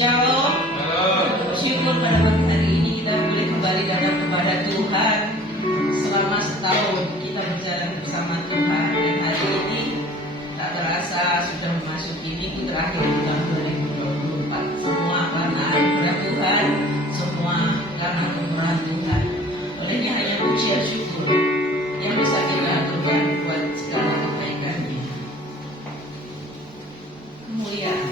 Shalom. Syukur pada pagi hari ini kita boleh kembali datang kepada Tuhan. Selama setahun kita berjalan bersama Tuhan, dan hari ini tak terasa sudah memasuki minggu terakhir tahun 2024. Semua karena anugerah Tuhan, semua karena kemurahan Tuhan. Olehnya hanya puji dan syukur yang bisa kita aturkan buat segala kebaikannya. Kemuliaan.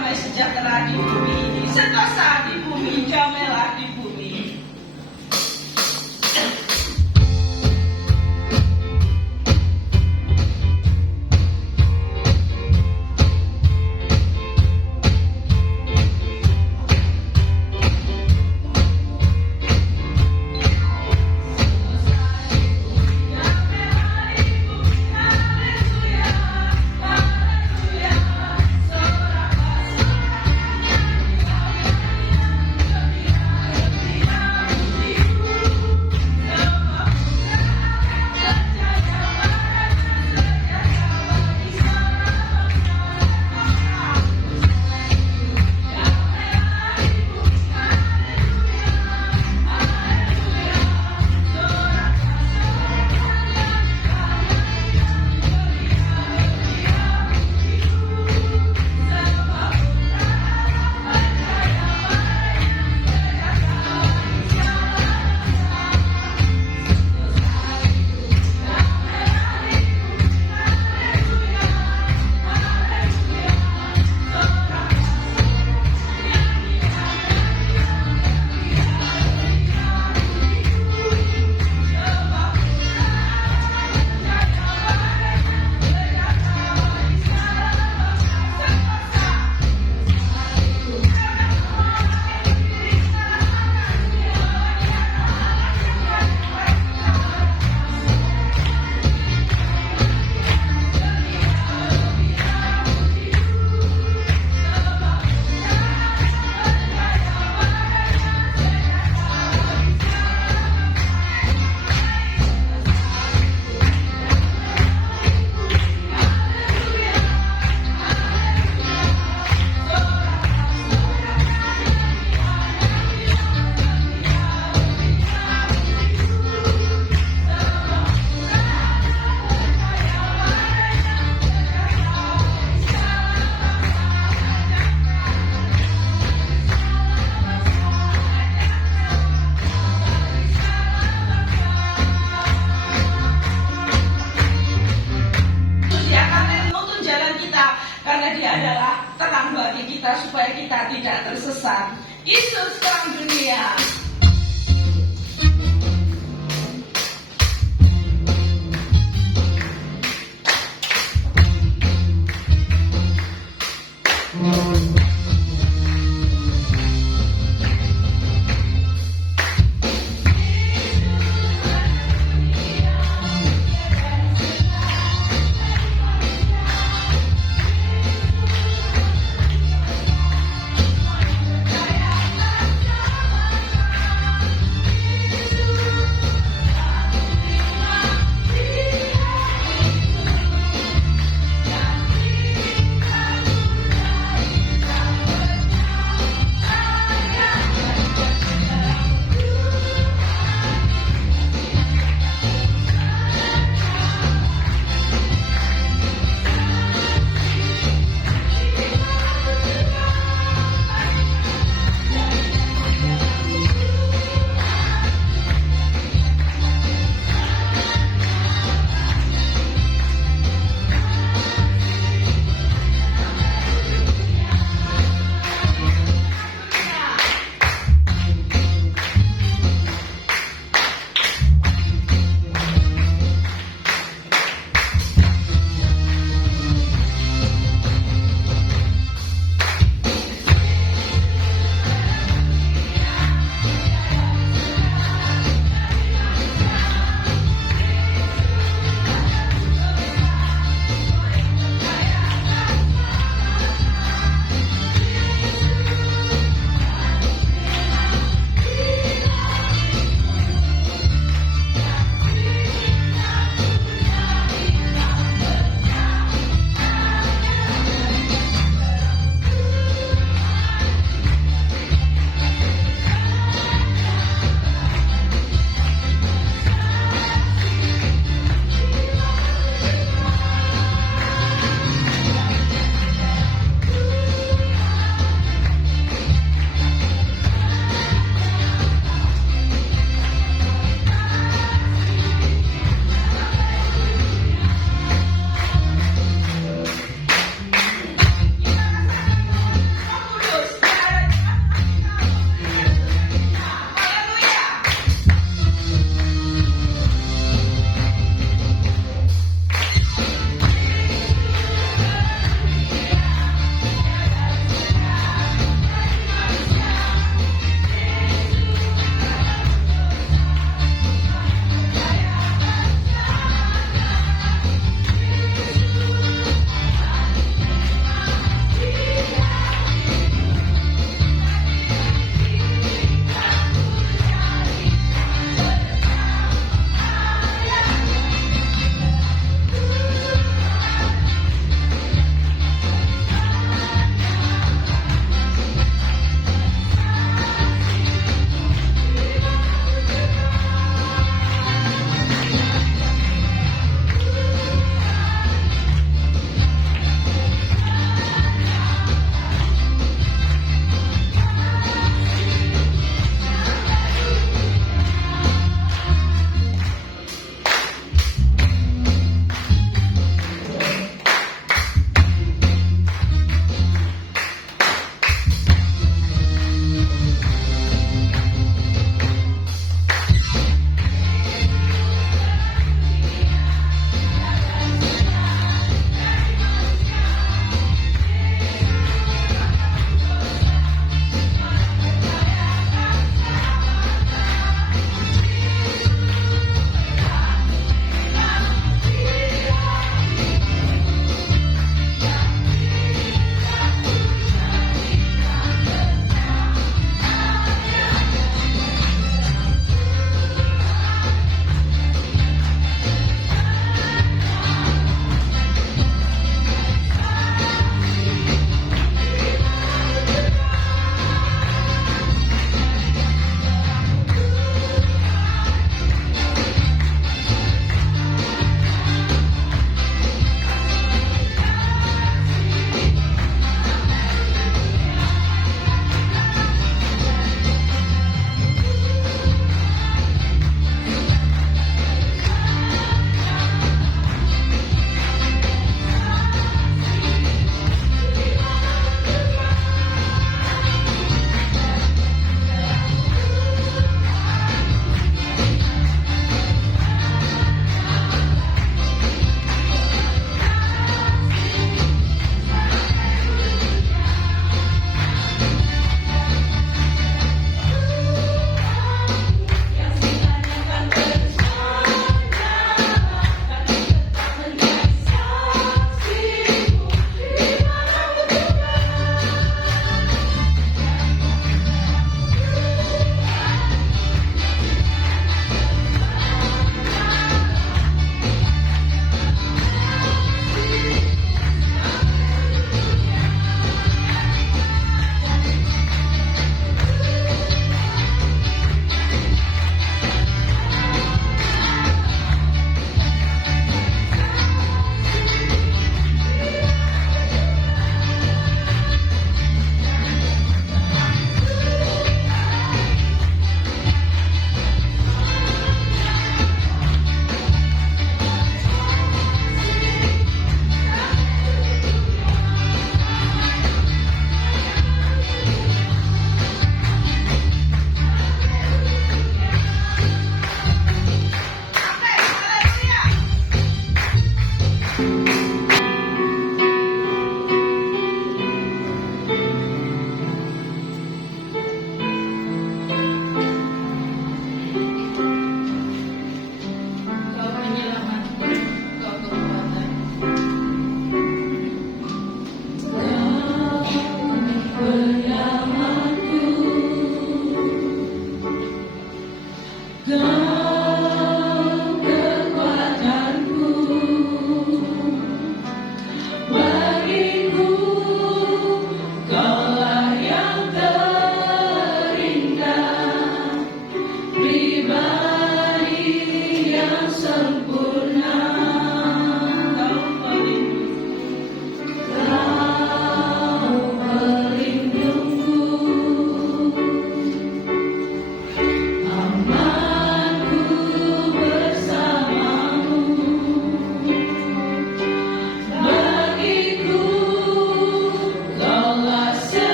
damai sejahtera di bumi ini, sentosa di bumi, damailah di bumi. Karena dia adalah terang bagi kita supaya kita tidak tersesat. Yesus terang dunia.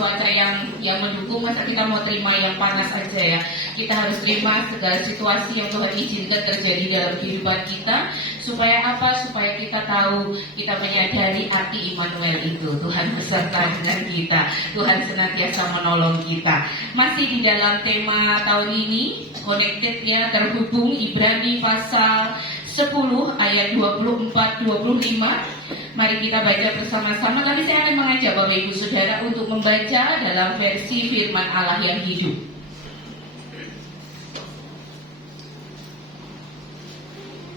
cuaca yang mendukung, masa kita mau terima yang panas aja ya. Kita harus terima segala situasi yang Tuhan izinkan terjadi dalam kehidupan kita. Supaya apa? Supaya kita tahu, kita menyadari arti Immanuel itu. Tuhan beserta dengan kita, Tuhan senantiasa menolong kita. Masih di dalam tema tahun ini, connected-nya terhubung, Ibrani pasal 10 ayat 24-25. Mari kita baca bersama-sama. Tapi saya akan mengajak Bapak Ibu Saudara untuk membaca dalam versi firman Allah yang hidup.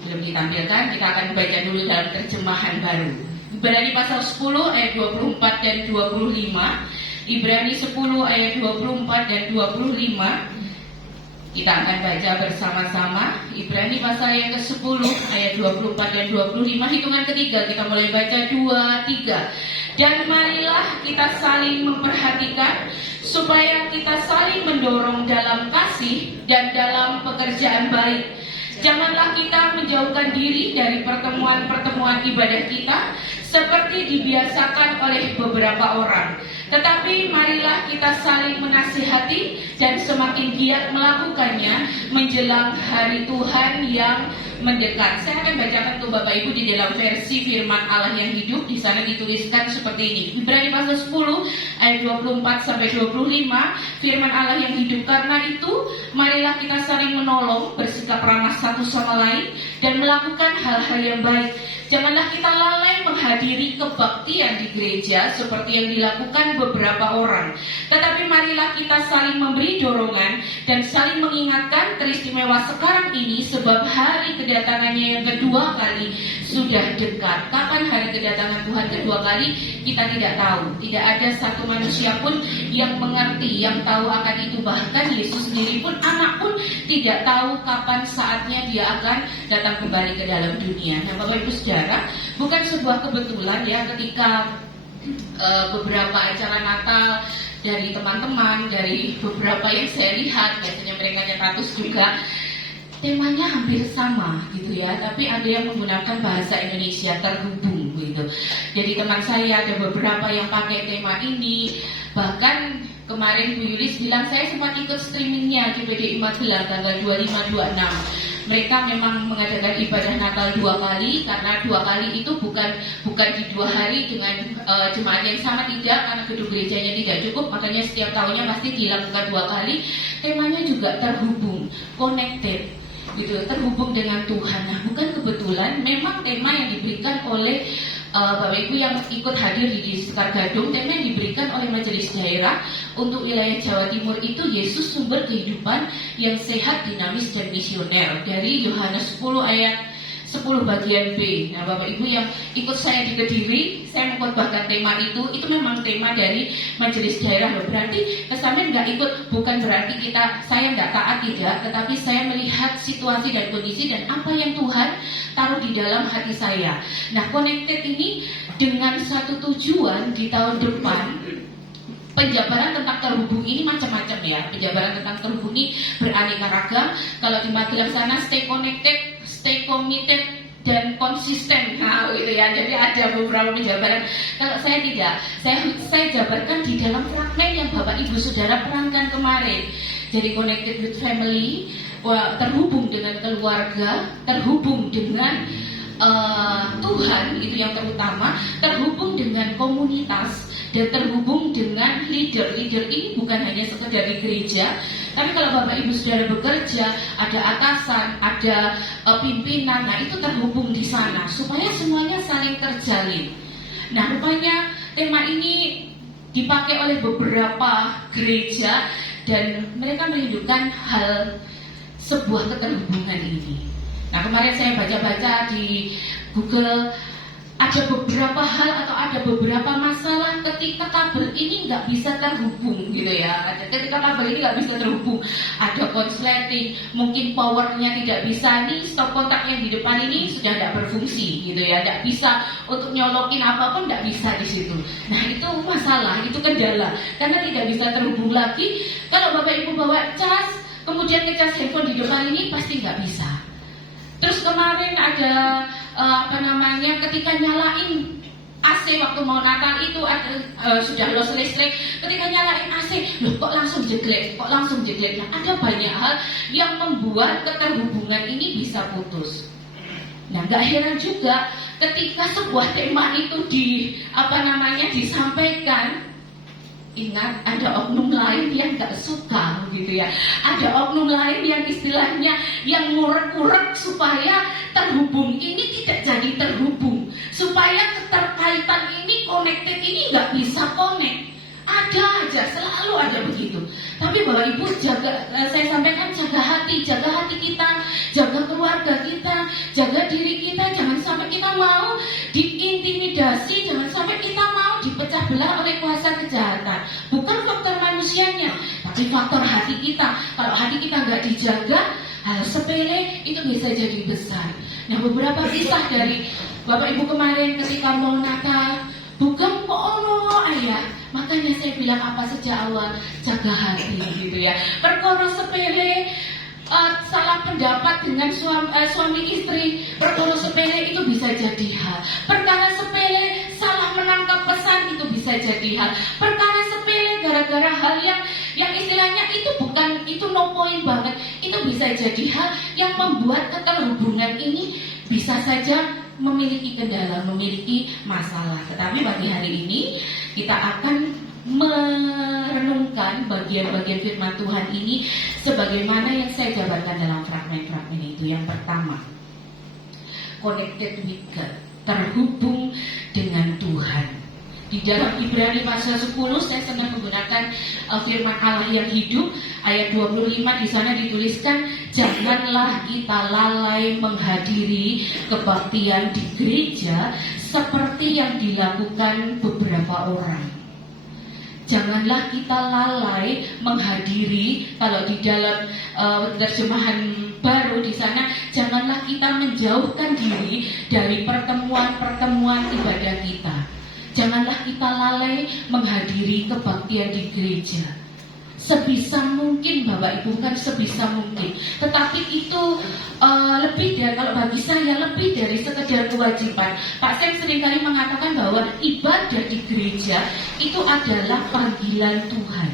Belum ditampilkan, kita akan baca dulu dalam terjemahan baru. Ibrani pasal 10 ayat 24 dan 25. Ibrani 10 ayat 24 dan 25. Kita akan baca bersama-sama. Ibrani pasal yang ke-10 ayat 24 dan 25. Hitungan ketiga kita mulai baca 2, 3. Dan marilah kita saling memperhatikan, supaya kita saling mendorong dalam kasih dan dalam pekerjaan baik. Janganlah kita menjauhkan diri dari pertemuan-pertemuan ibadah kita, seperti dibiasakan oleh beberapa orang. Tetapi marilah kita saling menasihati dan semakin giat melakukannya menjelang hari Tuhan yang mendekat. Saya akan bacakan untuk Bapak Ibu di dalam versi firman Allah yang hidup. Di sana dituliskan seperti ini. Ibrani pasal 10 ayat 24 sampai 25. Firman Allah yang hidup. Karena itu, marilah kita saling menolong, bersikap ramah satu sama lain, dan melakukan hal-hal yang baik. Janganlah kita lalai menghadiri kebaktian di gereja seperti yang dilakukan beberapa orang. Tetapi marilah kita saling memberi dorongan dan saling mengingatkan, teristimewa sekarang ini, sebab hari kedatangannya yang kedua kali sudah dekat. Kapan hari kedatangan Tuhan kedua kali? Kita tidak tahu. Tidak ada satu manusia pun yang mengerti, yang tahu akan itu. Bahkan Yesus sendiri pun, anak pun tidak tahu kapan saatnya dia akan datang kembali ke dalam dunia. Nah, Bapak Ibu Saudara, bukan sebuah kebetulan ya ketika beberapa acara Natal dari teman-teman, dari beberapa yang saya lihat, biasanya mereka nyetatus juga, temanya hampir sama gitu ya, tapi ada yang menggunakan bahasa Indonesia, terhubung gitu. Jadi teman saya ada beberapa yang pakai tema ini. Bahkan kemarin Bu Yulis bilang, saya sempat ikut streamingnya di PDI Magelang tanggal 25-26. Mereka memang mengadakan ibadah Natal 2 kali, karena 2 kali itu bukan di 2 hari dengan jemaat yang sama, tidak, karena gedung gerejanya tidak cukup, makanya setiap tahunnya pasti dilakukan 2 kali. Temanya juga terhubung, connected, gitu, terhubung dengan Tuhan. Nah, bukan kebetulan, memang tema yang diberikan oleh Bapak Ibu yang ikut hadir di Sekar Gadung, tema yang diberikan oleh Majelis Daerah untuk wilayah Jawa Timur itu Yesus sumber kehidupan yang sehat, dinamis, dan misioner, dari Yohanes 10 ayat 10 bagian B. Nah, Bapak Ibu yang ikut saya di Kediri, saya mengkhotbahkan tema itu memang tema dari Majelis Daerah loh. Berarti kesannya nggak ikut, bukan berarti saya nggak taat, tidak, tetapi saya melihat situasi dan kondisi dan apa yang Tuhan taruh di dalam hati saya. Nah, connected ini dengan satu tujuan di tahun depan. Penjabaran tentang terhubung ini macam-macam ya. Penjabaran tentang terhubung ini beraneka ragam. Kalau di Magelang sana, stay connected, stay committed, dan konsisten. Nah, gitu ya. Jadi ada beberapa penjabaran. Kalau saya tidak, saya jabarkan di dalam fragmen yang Bapak Ibu Saudara perankan kemarin. Jadi connected with family, terhubung dengan keluarga, terhubung dengan Tuhan, itu yang terutama, terhubung dengan komunitas, dan terhubung dengan leader. Leader ini bukan hanya sekedar di gereja, tapi kalau Bapak Ibu Saudara bekerja, ada atasan, ada pimpinan, nah itu terhubung di sana, supaya semuanya saling terjalin. Nah, rupanya tema ini dipakai oleh beberapa gereja, dan mereka menunjukkan hal sebuah keterhubungan ini. Nah, kemarin saya baca-baca di Google, ada beberapa hal atau ada beberapa masalah ketika kabel ini nggak bisa terhubung gitu ya. Ketika kabel ini nggak bisa terhubung, ada konsleting, mungkin powernya tidak bisa, nih stop kontaknya di depan ini sudah tidak berfungsi gitu ya, tidak bisa untuk nyolokin apapun, tidak bisa di situ. Nah, itu masalah, itu kendala, karena tidak bisa terhubung lagi. Kalau Bapak Ibu bawa cas, kemudian ngecas handphone di depan ini pasti nggak bisa. Terus kemarin ada ketika nyalain AC waktu mau Natal itu sudah los listrik, ketika nyalain AC, loh kok langsung jeglek. Nah, ada banyak hal yang membuat keterhubungan ini bisa putus. Nah, nggak heran juga ketika sebuah tema itu disampaikan. Ingat, ada oknum lain yang gak suka gitu ya. Ada oknum lain yang istilahnya yang ngurek-ngurek supaya terhubung ini tidak jadi terhubung, supaya keterkaitan ini, connected ini gak bisa connect. Ada aja, selalu ada begitu. Tapi Bapak Ibu saya sampaikan, jaga hati kita, jaga keluarga kita, jaga diri kita. Jangan sampai kita mau diintimidasi, jangan sampai kita mau dipecah belah oleh kuasa kejahatan. Bukan faktor manusianya, tapi faktor hati kita. Kalau hati kita nggak dijaga, hal sepele itu bisa jadi besar. Nah, beberapa kisah dari Bapak Ibu kemarin ketika mau Natal, bukan kok ono ayah. Makanya saya bilang apa sejak awal, jaga hati gitu ya. Perkara sepele, salah pendapat dengan suami istri, perkara sepele itu bisa jadi hal. Perkara sepele, salah menangkap pesan itu bisa jadi hal. Perkara sepele gara-gara hal yang istilahnya itu no point banget, itu bisa jadi hal yang membuat keterhubungan ini bisa saja memiliki kendala, memiliki masalah. Tetapi pagi hari ini kita akan merenungkan bagian-bagian firman Tuhan ini sebagaimana yang saya jabarkan dalam fragmen-fragmen itu. Yang pertama, connected with God, terhubung dengan Tuhan. Di dalam Ibrani pasal 10 saya senang menggunakan firman Allah yang hidup. Ayat 25 di sana dituliskan, janganlah kita lalai menghadiri kebaktian di gereja seperti yang dilakukan beberapa orang. Janganlah kita lalai menghadiri, kalau di dalam terjemahan baru di sana, janganlah kita menjauhkan diri dari pertemuan-pertemuan ibadah kita. Janganlah kita lalai menghadiri kebaktian di gereja. Sebisa mungkin Bapak Ibu, kan sebisa mungkin. Tetapi itu lebih dari, kalau bagi saya lebih dari sekedar kewajiban. Pak Sam seringkali mengatakan bahwa ibadah di gereja itu adalah panggilan Tuhan.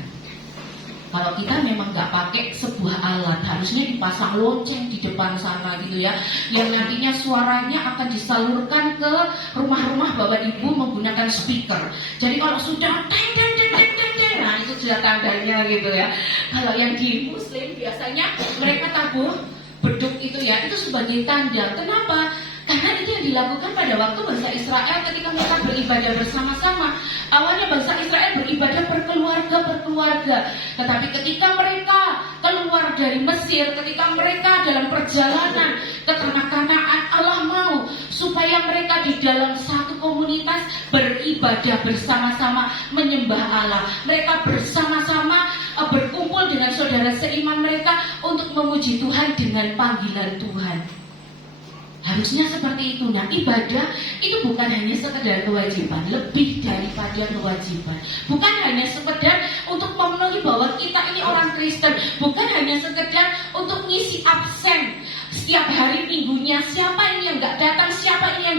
Kalau kita memang nggak pakai sebuah alat, harusnya dipasang lonceng di depan sana gitu ya, yang nantinya suaranya akan disalurkan ke rumah-rumah Bapak Ibu menggunakan speaker. Jadi kalau sudah teng teng teng teng teng teng, nah itu sudah tandanya gitu ya. Kalau yang di Muslim biasanya mereka tabuh beduk itu ya, itu sebagai tanda. Kenapa? Karena itu yang dilakukan pada waktu bangsa Israel ketika mereka beribadah bersama-sama. Awalnya bangsa Israel beribadah berkeluarga. Tetapi ketika mereka keluar dari Mesir, ketika mereka dalam perjalanan ke tanah Kanaan, Allah mau supaya mereka di dalam satu komunitas beribadah bersama-sama, menyembah Allah. Mereka bersama-sama berkumpul dengan saudara seiman mereka untuk memuji Tuhan dengan panggilan Tuhan. Harusnya seperti itu. Nah, ibadah itu bukan hanya sekedar kewajiban, lebih daripada kewajiban. Bukan hanya sekedar untuk memenuhi bahwa kita ini orang Kristen, bukan hanya sekedar untuk ngisi absen setiap hari minggunya. Siapa ini yang nggak datang, siapa ini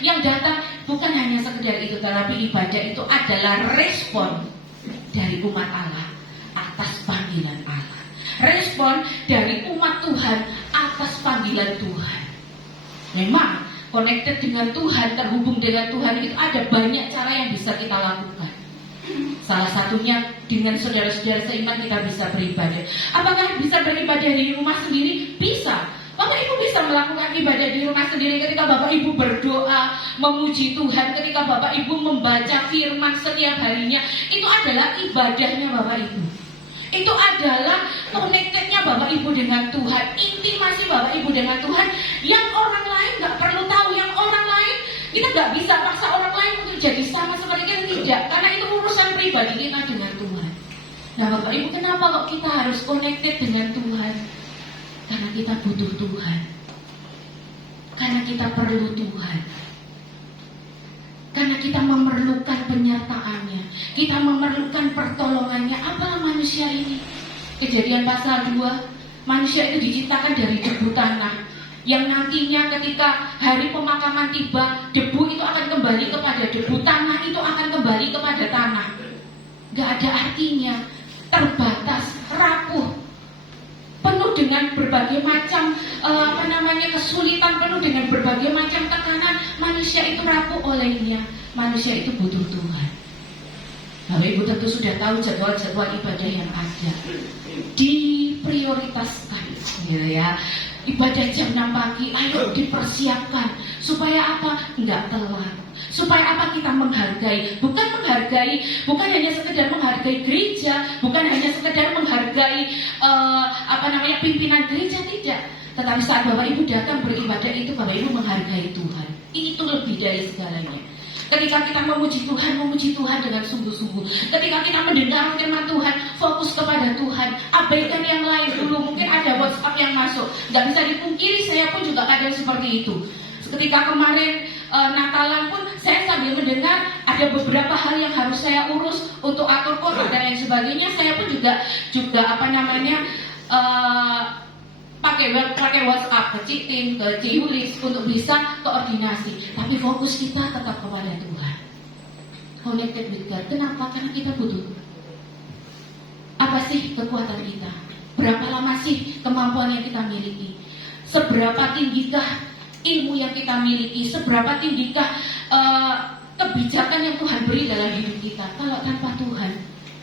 yang datang, bukan hanya sekedar itu. Tetapi ibadah itu adalah respon dari umat Allah atas panggilan Allah. Respon dari umat Tuhan atas panggilan Tuhan. Memang connected dengan Tuhan, terhubung dengan Tuhan itu ada banyak cara yang bisa kita lakukan. Salah satunya dengan saudara-saudara seiman kita bisa beribadah. Apakah bisa beribadah di rumah sendiri? Bisa. Bapak Ibu bisa melakukan ibadah di rumah sendiri ketika Bapak Ibu berdoa, memuji Tuhan, ketika Bapak Ibu membaca firman setiap harinya. Itu adalah ibadahnya Bapak Ibu. Itu adalah connectednya Bapak Ibu dengan Tuhan, intimasi Bapak Ibu dengan Tuhan yang orang lain nggak perlu tahu, yang orang lain kita nggak bisa paksa orang lain untuk jadi sama seperti kita, tidak, karena itu urusan pribadi kita dengan Tuhan. Nah Bapak Ibu, kenapa kok kita harus connected dengan Tuhan? Karena kita butuh Tuhan, karena kita perlu Tuhan, karena kita memerlukan penyertaannya, kita memerlukan pertolongannya. Apalah manusia ini? Kejadian pasal 2, manusia itu diciptakan dari debu tanah, yang nantinya ketika hari pemakaman tiba, debu itu akan kembali kembali kepada debu, tanah itu akan kembali kepada tanah. Gak ada artinya, terbatas, rapuh, penuh dengan berbagai macam kesulitan, penuh dengan berbagai macam tekanan. Manusia itu rapuh olehnya, manusia itu butuh Tuhan. Bapak Ibu tentu sudah tahu jadwal-jadwal ibadah yang ada, diprioritaskan, gitu ya. Ibadah jam 6 pagi, ayo dipersiapkan. Supaya apa? Enggak telat. Supaya apa? Kita menghargai. Bukan hanya sekedar menghargai gereja, bukan hanya sekedar menghargai pimpinan gereja, tidak. Tetapi saat Bapak Ibu datang beribadah itu, Bapak Ibu menghargai Tuhan. Itu lebih dari segalanya. Ketika kita memuji Tuhan dengan sungguh-sungguh. Ketika kita mendengar firman Tuhan, fokus kepada Tuhan, abaikan yang lain dulu. Mungkin ada WhatsApp yang masuk, gak bisa dipungkiri, saya pun juga kadang seperti itu. Ketika kemarin Natalan pun, saya sambil mendengar ada beberapa hal yang harus saya urus untuk atur kota dan lain sebagainya. Saya pun juga pakai WhatsApp ke Citin, ke Ciulis untuk bisa koordinasi. Tapi fokus kita tetap kepada Tuhan. Connected with God. Kenapa? Karena kita butuh. Apa sih kekuatan kita? Berapa lama sih kemampuan yang kita miliki? Seberapa tinggikah ilmu yang kita miliki? Seberapa tinggikah kebijakan yang Tuhan beri dalam hidup kita? Kalau tanpa Tuhan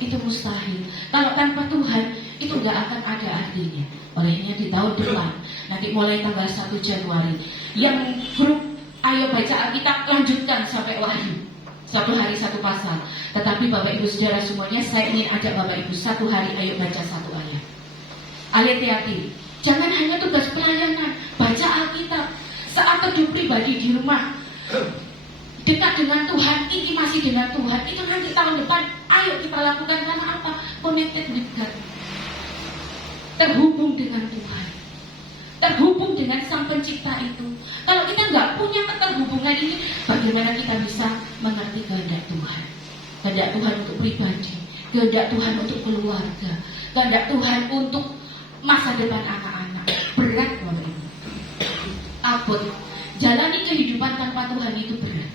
itu mustahil. Kalau tanpa Tuhan itu gak akan ada artinya. Olehnya di tahun depan, nanti mulai tanggal 1 Januari, yang grup Ayo Baca Alkitab lanjutkan sampai Wahyu, 1 hari 1 pasal. Tetapi Bapak Ibu Saudara semuanya, saya ingin ajak Bapak Ibu 1 hari ayo baca 1 ayat. Hati-hati, jangan hanya tugas pelayanan, baca Alkitab. Saat teduh pribadi di rumah, dekat dengan Tuhan, intimasi dengan Tuhan, itu nanti tahun depan ayo kita lakukan. Karena apa? Connected with God, terhubung dengan Tuhan, terhubung dengan Sang Pencipta itu. Kalau kita nggak punya keterhubungan ini, bagaimana kita bisa mengerti kehendak Tuhan? Kehendak Tuhan untuk pribadi, kehendak Tuhan untuk keluarga, kehendak Tuhan untuk masa depan anak-anak. Berat, Bapak Ibu. Abot. Jalani kehidupan tanpa Tuhan itu berat.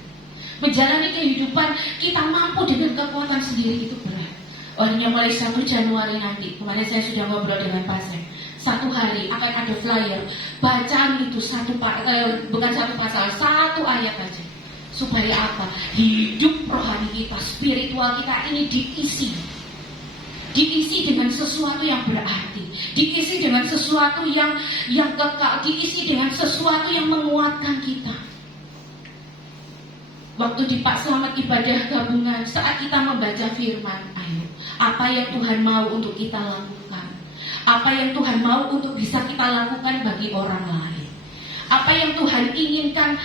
Menjalani kehidupan kita mampu dengan kekuatan sendiri itu berat. Olehnya mulai 1 Januari nanti, kemarin saya sudah ngobrol dengan pasien, 1 hari akan ada flyer, bacaan itu bukan 1 pasal, 1 ayat aja. Supaya apa? Hidup rohani kita, spiritual kita ini diisi dengan sesuatu yang berarti, diisi dengan sesuatu yang kekal, diisi dengan sesuatu yang menguatkan kita. Waktu di Pak Selamat ibadah gabungan, saat kita membaca firman, ayo, apa yang Tuhan mau untuk kita lakukan? Apa yang Tuhan mau untuk bisa kita lakukan bagi orang lain? Apa yang Tuhan inginkan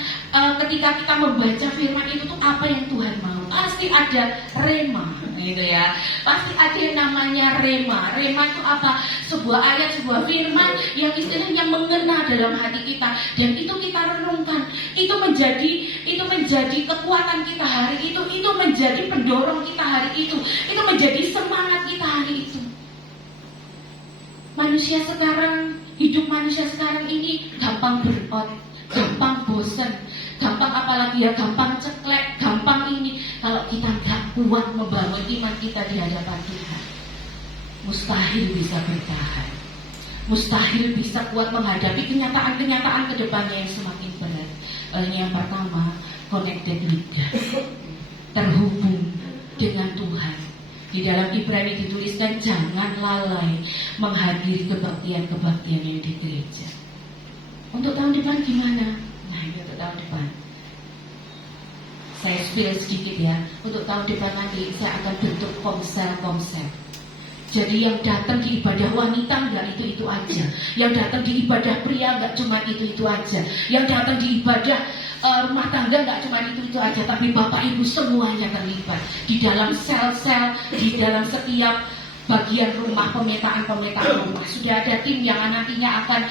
ketika kita membaca firman itu tuh apa yang Tuhan mau? Pasti ada rema, gitu ya. Pasti ada yang namanya rema. Rema itu apa? Sebuah ayat, sebuah firman yang istilahnya mengena dalam hati kita, dan itu kita renungkan. Itu menjadi kekuatan kita hari itu menjadi pendorong kita hari itu menjadi semangat kita hari itu. Hidup manusia sekarang ini gampang burnout, gampang bosan, gampang gampang ceklek, gampang ini. Kalau kita nggak kuat membangun iman kita di hadapan Tuhan, mustahil bisa bertahan, mustahil bisa kuat menghadapi kenyataan-kenyataan kedepannya yang semakin berat. Yang pertama, connected with God, terhubung dengan Tuhan. Di dalam Ibrani dituliskan jangan lalai menghadiri kebaktian-kebaktian yang di gereja. Untuk tahun depan gimana? Nah, ini untuk tahun depan. Saya spill sedikit ya. Untuk tahun depan nanti saya akan bentuk komsel. Jadi yang datang di ibadah wanita enggak itu aja. Yang datang di ibadah pria enggak cuma itu aja. Yang datang di ibadah rumah tangga enggak cuma itu aja. Tapi Bapak Ibu semuanya terlibat di dalam sel-sel, di dalam setiap bagian rumah, pemetaan rumah. Sudah ada tim yang nantinya akan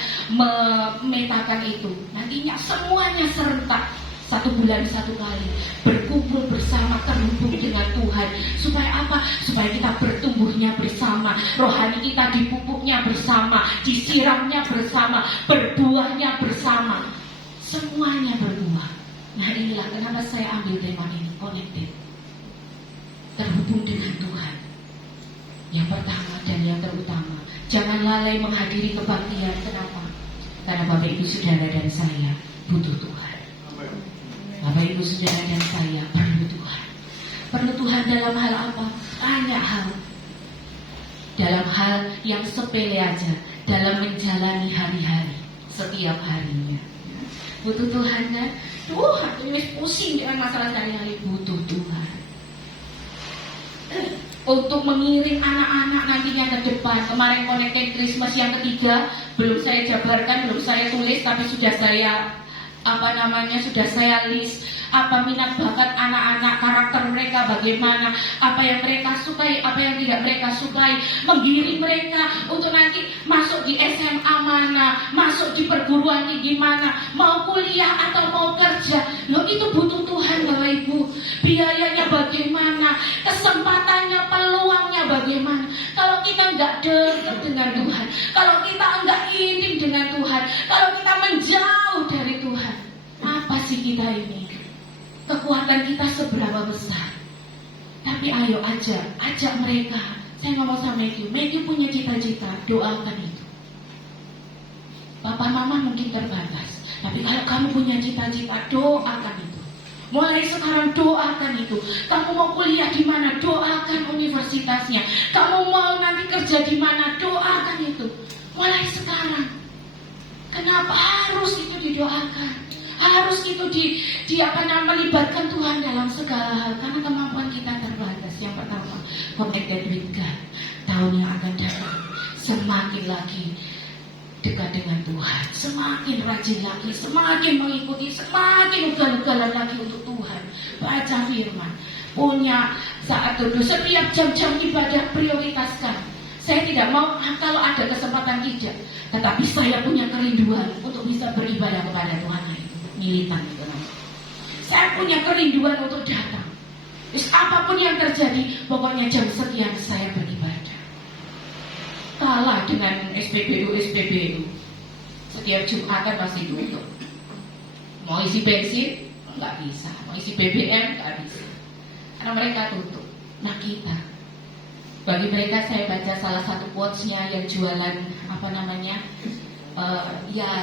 memetakan itu. Nantinya semuanya serentak, 1 bulan 1 kali berkumpul bersama, terhubung dengan Tuhan. Supaya apa? Supaya kita bertumbuhnya bersama, rohani kita dipupuknya bersama, disiramnya bersama, berbuahnya bersama. Semuanya berbuah. Nah inilah kenapa saya ambil tema ini, connected, terhubung dengan Tuhan. Yang pertama dan yang terutama, jangan lalai menghadiri kebaktian. Kenapa? Karena Bapak Ibu Saudara dan saya butuh Tuhan. Bapak Ibu Saudara dan saya perlu Tuhan. Perlu Tuhan dalam hal apa? Banyak hal. Dalam hal yang sepele aja, dalam menjalani hari-hari, setiap harinya. Butuh Tuhan kan? Ini pusing dengan masalah sehari-hari. Butuh Tuhan. Untuk mengiring anak-anak nantinya ke depan. Kemarin Connected Christmas yang ketiga belum saya jabarkan, belum saya tulis, tapi sudah saya sudah saya list apa minat bakat anak-anak, karakter mereka bagaimana, apa yang mereka sukai, apa yang tidak mereka sukai, menggiring mereka untuk nanti masuk di SMA mana, masuk di perguruan tinggi mana, mau kuliah atau mau kerja. Loh, itu butuh Tuhan Bapak Ibu. Biayanya bagaimana, kesempatannya, peluangnya bagaimana. Kalau kita nggak dekat dengan Tuhan, kalau kita nggak intim dengan Tuhan, kalau kita menjauh dari Tuhan, apa sih kita ini? Kekuatan kita seberapa besar? Tapi ayo ajak mereka. Saya ngomong sama Maggie punya cita-cita, doakan itu. Papa mama mungkin terbatas, tapi kalau kamu punya cita-cita, doakan itu. Mulai sekarang doakan itu. Kamu mau kuliah di mana, doakan universitasnya. Kamu mau nanti kerja di mana, doakan itu. Mulai sekarang. Kenapa harus itu didoakan? Harus itu melibatkan Tuhan dalam segala hal. Karena kemampuan kita terbatas. Yang pertama, connected with God. Tahun yang akan datang, semakin lagi dekat dengan Tuhan, semakin rajin lagi, semakin mengikuti, semakin ugal-ugalan lagi untuk Tuhan. Baca firman, punya saat teduh, setiap jam-jam ibadah prioritaskan. Saya tidak mau kalau ada kesempatan tidak, tetapi saya punya kerinduan untuk bisa beribadah kepada Tuhan. Militan itu namanya. Saya punya kerinduan untuk datang. Terus apapun yang terjadi, pokoknya jam sekian saya beribadah. Kalah dengan SPBU. Setiap Jumatan pasti tutup. Mau isi bensin nggak bisa, mau isi BBM nggak bisa, karena mereka tutup. Nah kita, bagi mereka saya baca salah satu quotes-nya yang jualan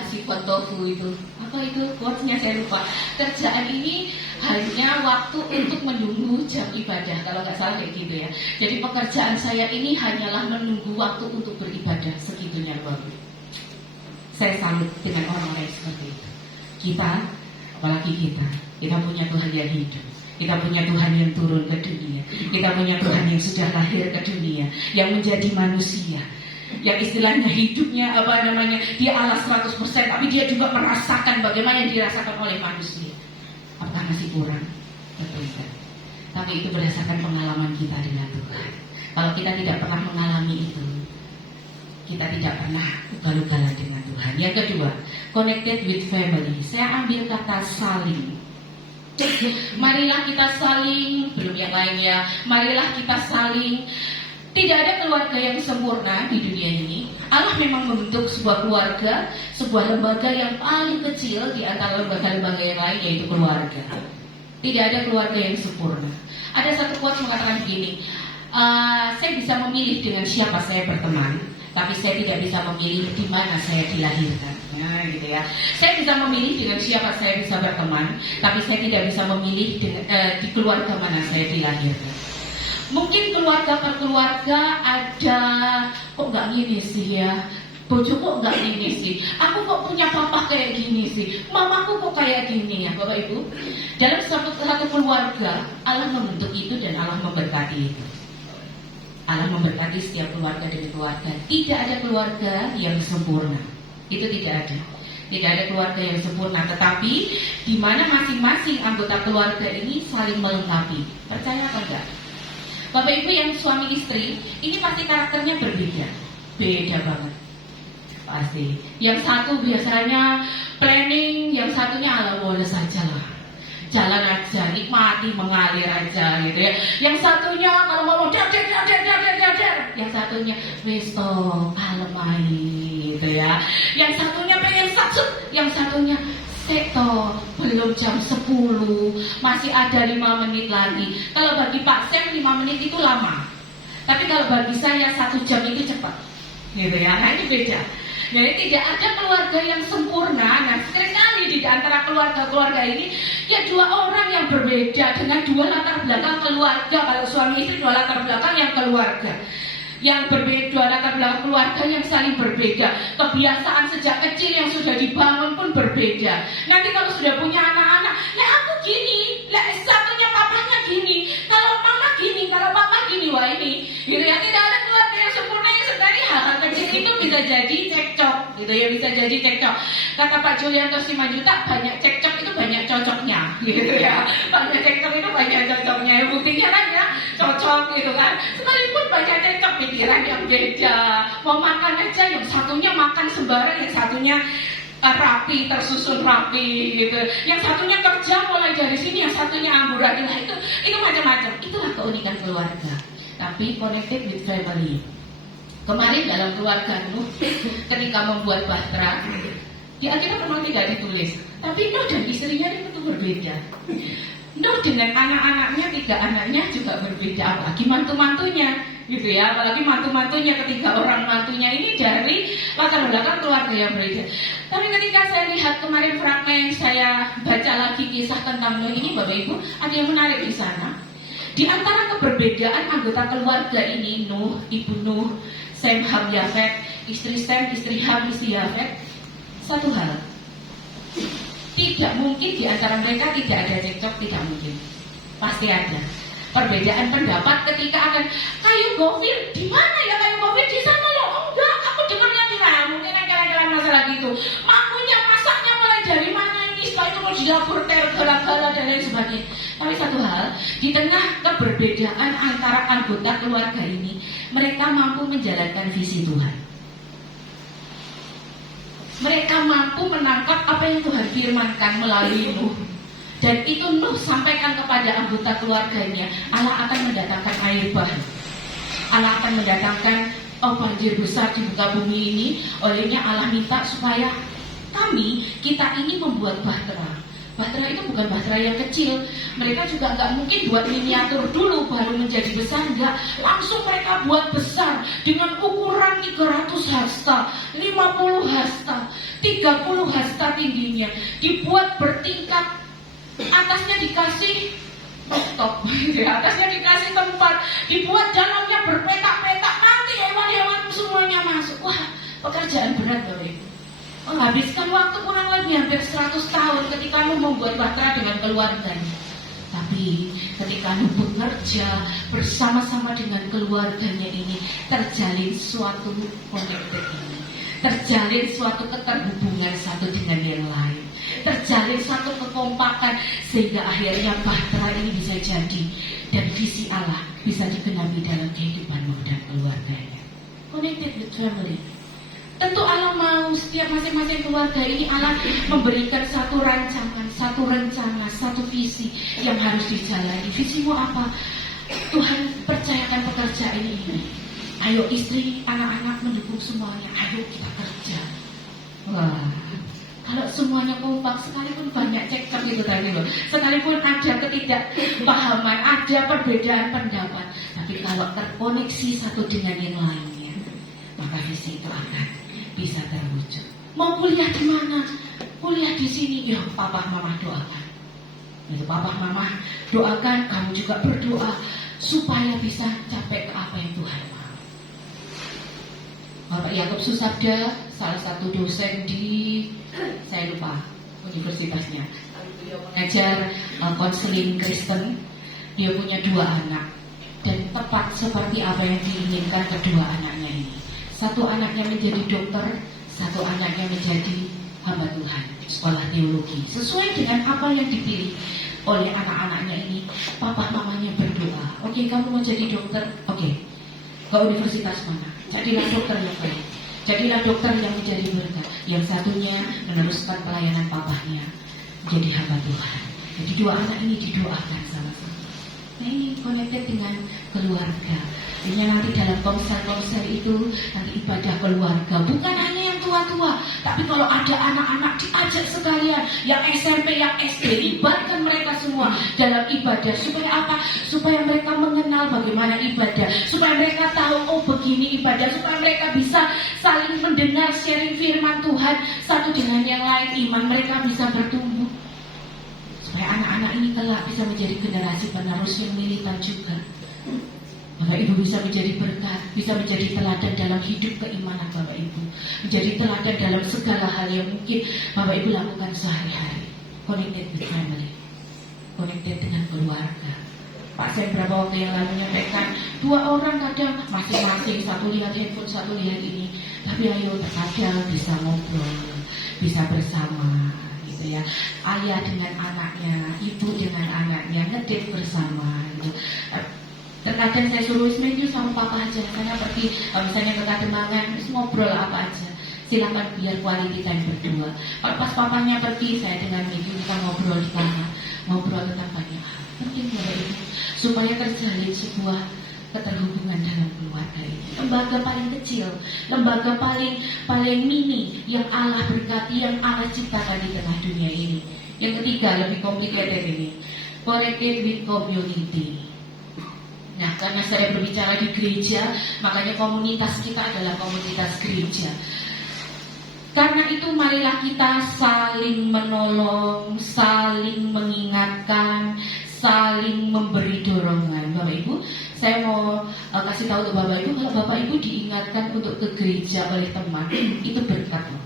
sifat tofu itu. Apa itu quotes-nya saya lupa. Kerjaan ini hanya waktu untuk menunggu jam ibadah, kalau nggak salah kayak gitu ya. Jadi pekerjaan saya ini hanyalah menunggu waktu untuk beribadah, segitunya bagus. Saya salut dengan orang-orang seperti itu. Kita, apalagi kita punya Tuhan yang hidup. Kita punya Tuhan yang turun ke dunia. Kita punya Tuhan yang sudah lahir ke dunia, yang menjadi manusia, yang istilahnya hidupnya dia Allah 100%, tapi dia juga merasakan bagaimana yang dirasakan oleh manusia. Apakah masih kurang? Betul. Tapi itu berdasarkan pengalaman kita dengan Tuhan. Kalau kita tidak pernah mengalami itu, kita tidak pernah ugal-ugalan dengan Tuhan. Yang kedua, connected with family. Saya ambil kata saling. Marilah kita saling, belum yang lainnya. Marilah kita saling. Tidak ada keluarga yang sempurna di dunia ini. Allah memang membentuk sebuah keluarga, sebuah lembaga yang paling kecil di antara lembaga-lembaga yang lain, yaitu keluarga. Tidak ada keluarga yang sempurna. Ada satu quotes mengatakan begini, saya bisa memilih dengan siapa saya berteman, tapi saya tidak bisa memilih di mana saya dilahirkan. Nah, gitu ya. Saya bisa memilih dengan siapa saya bisa berteman, tapi saya tidak bisa memilih di keluarga mana saya dilahirkan. Mungkin keluarga per keluarga ada, kok nggak gini sih ya, bojo kok nggak gini sih, aku kok punya papa kayak gini sih, mamaku kok kayak gini ya Bapak Ibu. Dalam satu keluarga, Allah membentuk itu dan Allah memberkati itu. Allah memberkati setiap keluarga demi keluarga. Tidak ada keluarga yang sempurna. Itu tidak ada. Tidak ada keluarga yang sempurna. Tetapi di mana masing-masing anggota keluarga ini saling melengkapi. Percaya apa enggak? Bapak Ibu yang suami istri, ini pasti karakternya berbeda. Beda banget. Pasti. Yang satu biasanya planning, yang satunya ala boleh saja lah. Jalan aja, nikmati, mengalir aja gitu ya. Yang satunya kalau ngomong der. Yang satunya westo, kalem aja gitu ya. Yang satunya pengen saksut, yang satunya sekto, belum jam 10, masih ada 5 menit lagi. Kalau bagi Pak Sam 5 menit itu lama, tapi kalau bagi saya 1 jam itu cepat, gitu ya. Nah ini beda. Jadi tidak ada keluarga yang sempurna. Nah seringkali di antara keluarga ini ya 2 orang yang berbeda dengan 2 latar belakang keluarga. Kalau suami istri 2 latar belakang yang keluarga yang berbeda, latar belakang keluarga yang saling berbeda, kebiasaan sejak kecil yang sudah dibangun pun berbeda. Nanti kalau sudah punya anak-anak, lah aku gini, lah satunya papanya gini, kalau mama gini, kalau papa gini, wah ini, gitu ya. Tidak ada keluarga yang sempurna yang sebenarnya hal-hal kecil itu bisa jadi cekcok, gitu ya, bisa jadi cekcok. Kata Pak Julianto Simanjuta, banyak cekcok itu banyak cocoknya, gitu ya. Banyak cekcok itu banyak cocoknya. Ya, buktinya kan ya cocok, gitu kan. Sekalipun banyak cekcok, pikiran yang beda, mau makan aja yang satunya makan sembarang, yang satunya rapi, tersusun rapi gitu, yang satunya kerja mulai dari sini, yang satunya amburadul. Nah, itu macam-macam. Itulah keunikan keluarga. Tapi connected with family. Kemarin dalam keluarga Nuh, ketika membuat bahtera, di Alkitab memang tidak ditulis, tapi Nuh dan istrinya itu berbeda. Nuh dengan anak-anaknya, 3 anaknya juga berbeda, apalagi mantu-mantunya, gitu ya. Apalagi mantu-mantunya, ketiga orang mantunya ini dari latar belakang keluarga yang berbeda. Tapi ketika saya lihat kemarin fragmen, saya baca lagi kisah tentang Nuh ini, Bapak Ibu, ada yang menarik di sana. Di antara keberbedaan anggota keluarga ini, Nuh, ibu Nuh, Sem, Ham, Yafet, istri Sem, istri Ham, istri Yafet, satu hal, tidak mungkin di antara mereka tidak ada cekcok, tidak mungkin. Pasti ada perbedaan pendapat ketika akan kayu gofir di mana ya, kayu gofir di sana loh. Oh, enggak, aku dengarnya di mana? Mungkin kira-kira masalah gitu. Makanya masaknya mulai dari mana ini, setelah itu mau di dapur gala-gala dan lain sebagainya. Tapi satu hal, di tengah keberbedaan antara anggota keluarga ini, mereka mampu menjalankan visi Tuhan. Mereka mampu menangkap apa yang Tuhan firmankan melalui Nuh. Dan itu Nuh sampaikan kepada anggota keluarganya, Allah akan mendatangkan air bah. Allah akan mendatangkan banjir besar di muka bumi ini. Olehnya Allah minta supaya kita ini membuat bahtera. Bahtera itu bukan bahtera yang kecil. Mereka juga nggak mungkin buat miniatur dulu baru menjadi besar, enggak. Langsung mereka buat besar dengan ukuran 300 hasta, 50 hasta, 30 hasta tingginya. Dibuat bertingkat, atasnya dikasih rooftop, atasnya dikasih tempat, dibuat dalamnya berpetak-petak, nanti hewan-hewan semuanya masuk. Wah, pekerjaan berat Bapak Ibu. Menghabiskan waktu kurang lebih hampir 100 tahun ketika Nuh membuat bahtera dengan keluarganya. Tapi ketika Nuh bekerja bersama-sama dengan keluarganya ini, terjalin suatu connected ini, terjalin suatu keterhubungan satu dengan yang lain, terjalin satu kekompakan, sehingga akhirnya bahtera ini bisa jadi dan visi Allah bisa digenapi dalam kehidupan Nuh dan keluarganya. Connected with family. Tentu Allah mau setiap masing-masing keluarga ini Allah memberikan satu rancangan, satu rencana, satu visi yang harus dijalani. Visimu apa? Tuhan percayakan pekerjaan ini. Ayo istri, anak-anak mendukung semuanya. Ayo kita kerja. Wah, kalau semuanya kompak, sekalipun banyak cekcok itu tadi loh, sekalipun ada ketidakpahaman, ada perbedaan pendapat, tapi kalau terkoneksi satu dengan yang lainnya, maka visi itu akan bisa terwujud. Mau kuliah di mana? Kuliah di sini. Ya, papa mama doakan. Itu papa mama doakan, kamu juga berdoa supaya bisa capai ke apa yang Tuhan mau. Bapak Yakub Susabda, salah satu dosen di, saya lupa universitasnya, mengajar konseling Kristen. Dia punya 2 anak dan tepat seperti apa yang diinginkan kedua anaknya ini. Satu anaknya menjadi dokter, satu anaknya menjadi hamba Tuhan, sekolah teologi. Sesuai dengan apa yang dipilih oleh anak-anaknya ini, papa mamanya berdoa. Oke, kamu mau jadi dokter? Oke, ke universitas mana? Jadilah dokter yang baik. Jadilah dokter yang menjadi berkat. Yang satunya meneruskan pelayanan papahnya, menjadi hamba Tuhan. Jadi 2 anak ini didoakan sama-sama. Nah, ini connected dengan keluarga. Artinya nanti dalam konser-konser itu nanti ibadah keluarga, bukan hanya yang tua tua-tua. Tapi kalau ada anak-anak diajak sekalian, yang SMP, yang SD, libatkan mereka semua dalam ibadah. Supaya apa? Supaya mereka mengenal bagaimana ibadah. Supaya mereka tahu, oh begini ibadah. Supaya mereka bisa saling mendengar, sharing firman Tuhan satu dengan yang lain. Iman mereka bisa bertumbuh. Supaya anak-anak ini kelak bisa menjadi generasi penerus yang militan juga. Bapak Ibu bisa menjadi berkat, bisa menjadi teladan dalam hidup keimanan Bapak Ibu, menjadi teladan dalam segala hal yang mungkin Bapak Ibu lakukan sehari-hari. Connected with family, connected dengan keluarga. Pak saya beberapa waktu yang lalu menyampaikan 2 orang kadang masing-masing, satu lihat handphone, satu lihat ini. Tapi ayo terkadang bisa ngobrol, bisa bersama, gitu ya. Ayah dengan anaknya, ibu dengan anaknya, ngedate bersama. Gitu. Terkadang saya suruh menu sama papa aja, karena pergi misalnya ke Kademangan, ngobrol apa aja. Silakan biar quality time berdua. Kalau pas papanya pergi, saya dengan Megi kita ngobrol di kamar, ngobrol tentang banyak hal. Penting Bapak Ibu, supaya terjalin sebuah keterhubungan dalam keluarga ini. Lembaga paling kecil, lembaga paling mini yang Allah berkati, yang Allah ciptakan di tengah dunia ini. Yang ketiga lebih complicated ini, connected with community. Nah, karena saya berbicara di gereja, makanya komunitas kita adalah komunitas gereja. Karena itu marilah kita saling menolong, saling mengingatkan, saling memberi dorongan. Bapak Ibu, saya mau kasih tahu ke Bapak Ibu, kalau Bapak Ibu diingatkan untuk ke gereja oleh teman, itu berkat loh.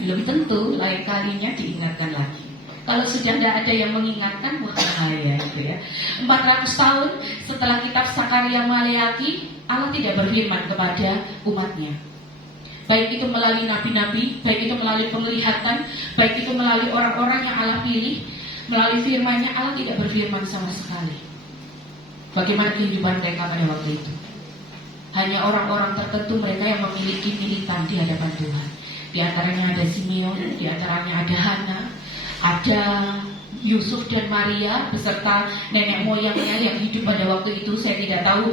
Belum tentu lain kalinya diingatkan lagi. Kalau sudah tidak ada yang mengingatkan, wah bahaya gitu ya. 400 tahun setelah kitab Sakarya Maleaki, Allah tidak berfirman kepada umatnya. Baik itu melalui nabi-nabi, baik itu melalui penglihatan, baik itu melalui orang-orang yang Allah pilih, melalui firman-Nya, Allah tidak berfirman sama sekali. Bagaimana kehidupan mereka pada waktu itu? Hanya orang-orang tertentu mereka yang memiliki militan di hadapan Tuhan. Di antaranya ada Simeon, di antaranya ada Hana, ada Yusuf dan Maria beserta nenek moyangnya yang hidup pada waktu itu. Saya tidak tahu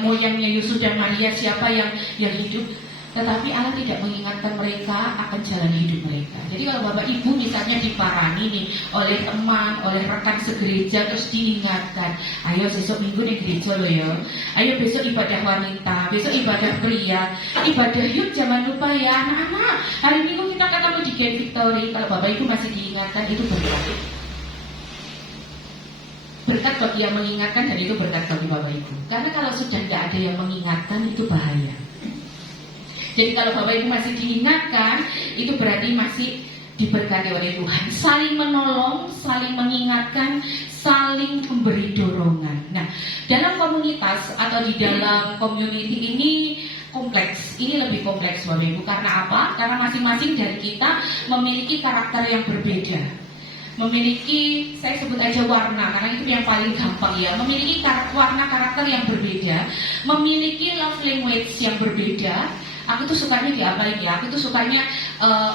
moyangnya Yusuf dan Maria siapa yang hidup, tetapi Allah tidak mengingatkan mereka akan jalan hidup mereka. Jadi kalau Bapak Ibu misalnya diparani nih oleh teman, oleh rekan segereja, terus diingatkan, ayo besok minggu nih gereja loh ya, ayo besok ibadah wanita, besok ibadah pria, ibadah yuk jangan lupa ya anak-anak, hari minggu kita ketemu di Gen Victory. Kalau Bapak Ibu masih diingatkan, itu berkat. Berkat bagi yang mengingatkan, dan itu berkat bagi Bapak Ibu. Karena kalau sudah tidak ada yang mengingatkan, itu bahaya. Jadi kalau Bapak Ibu masih diingatkan, itu berarti masih diberkati oleh Tuhan. Saling menolong, saling mengingatkan, saling memberi dorongan. Nah, dalam komunitas atau di dalam community ini kompleks. Ini lebih kompleks Bapak Ibu. Karena apa? Karena masing-masing dari kita memiliki karakter yang berbeda. Memiliki, saya sebut aja warna, karena itu yang paling gampang ya. Memiliki warna karakter yang berbeda, memiliki love language yang berbeda. Aku tuh sukanya diapain ya? Aku tuh sukanya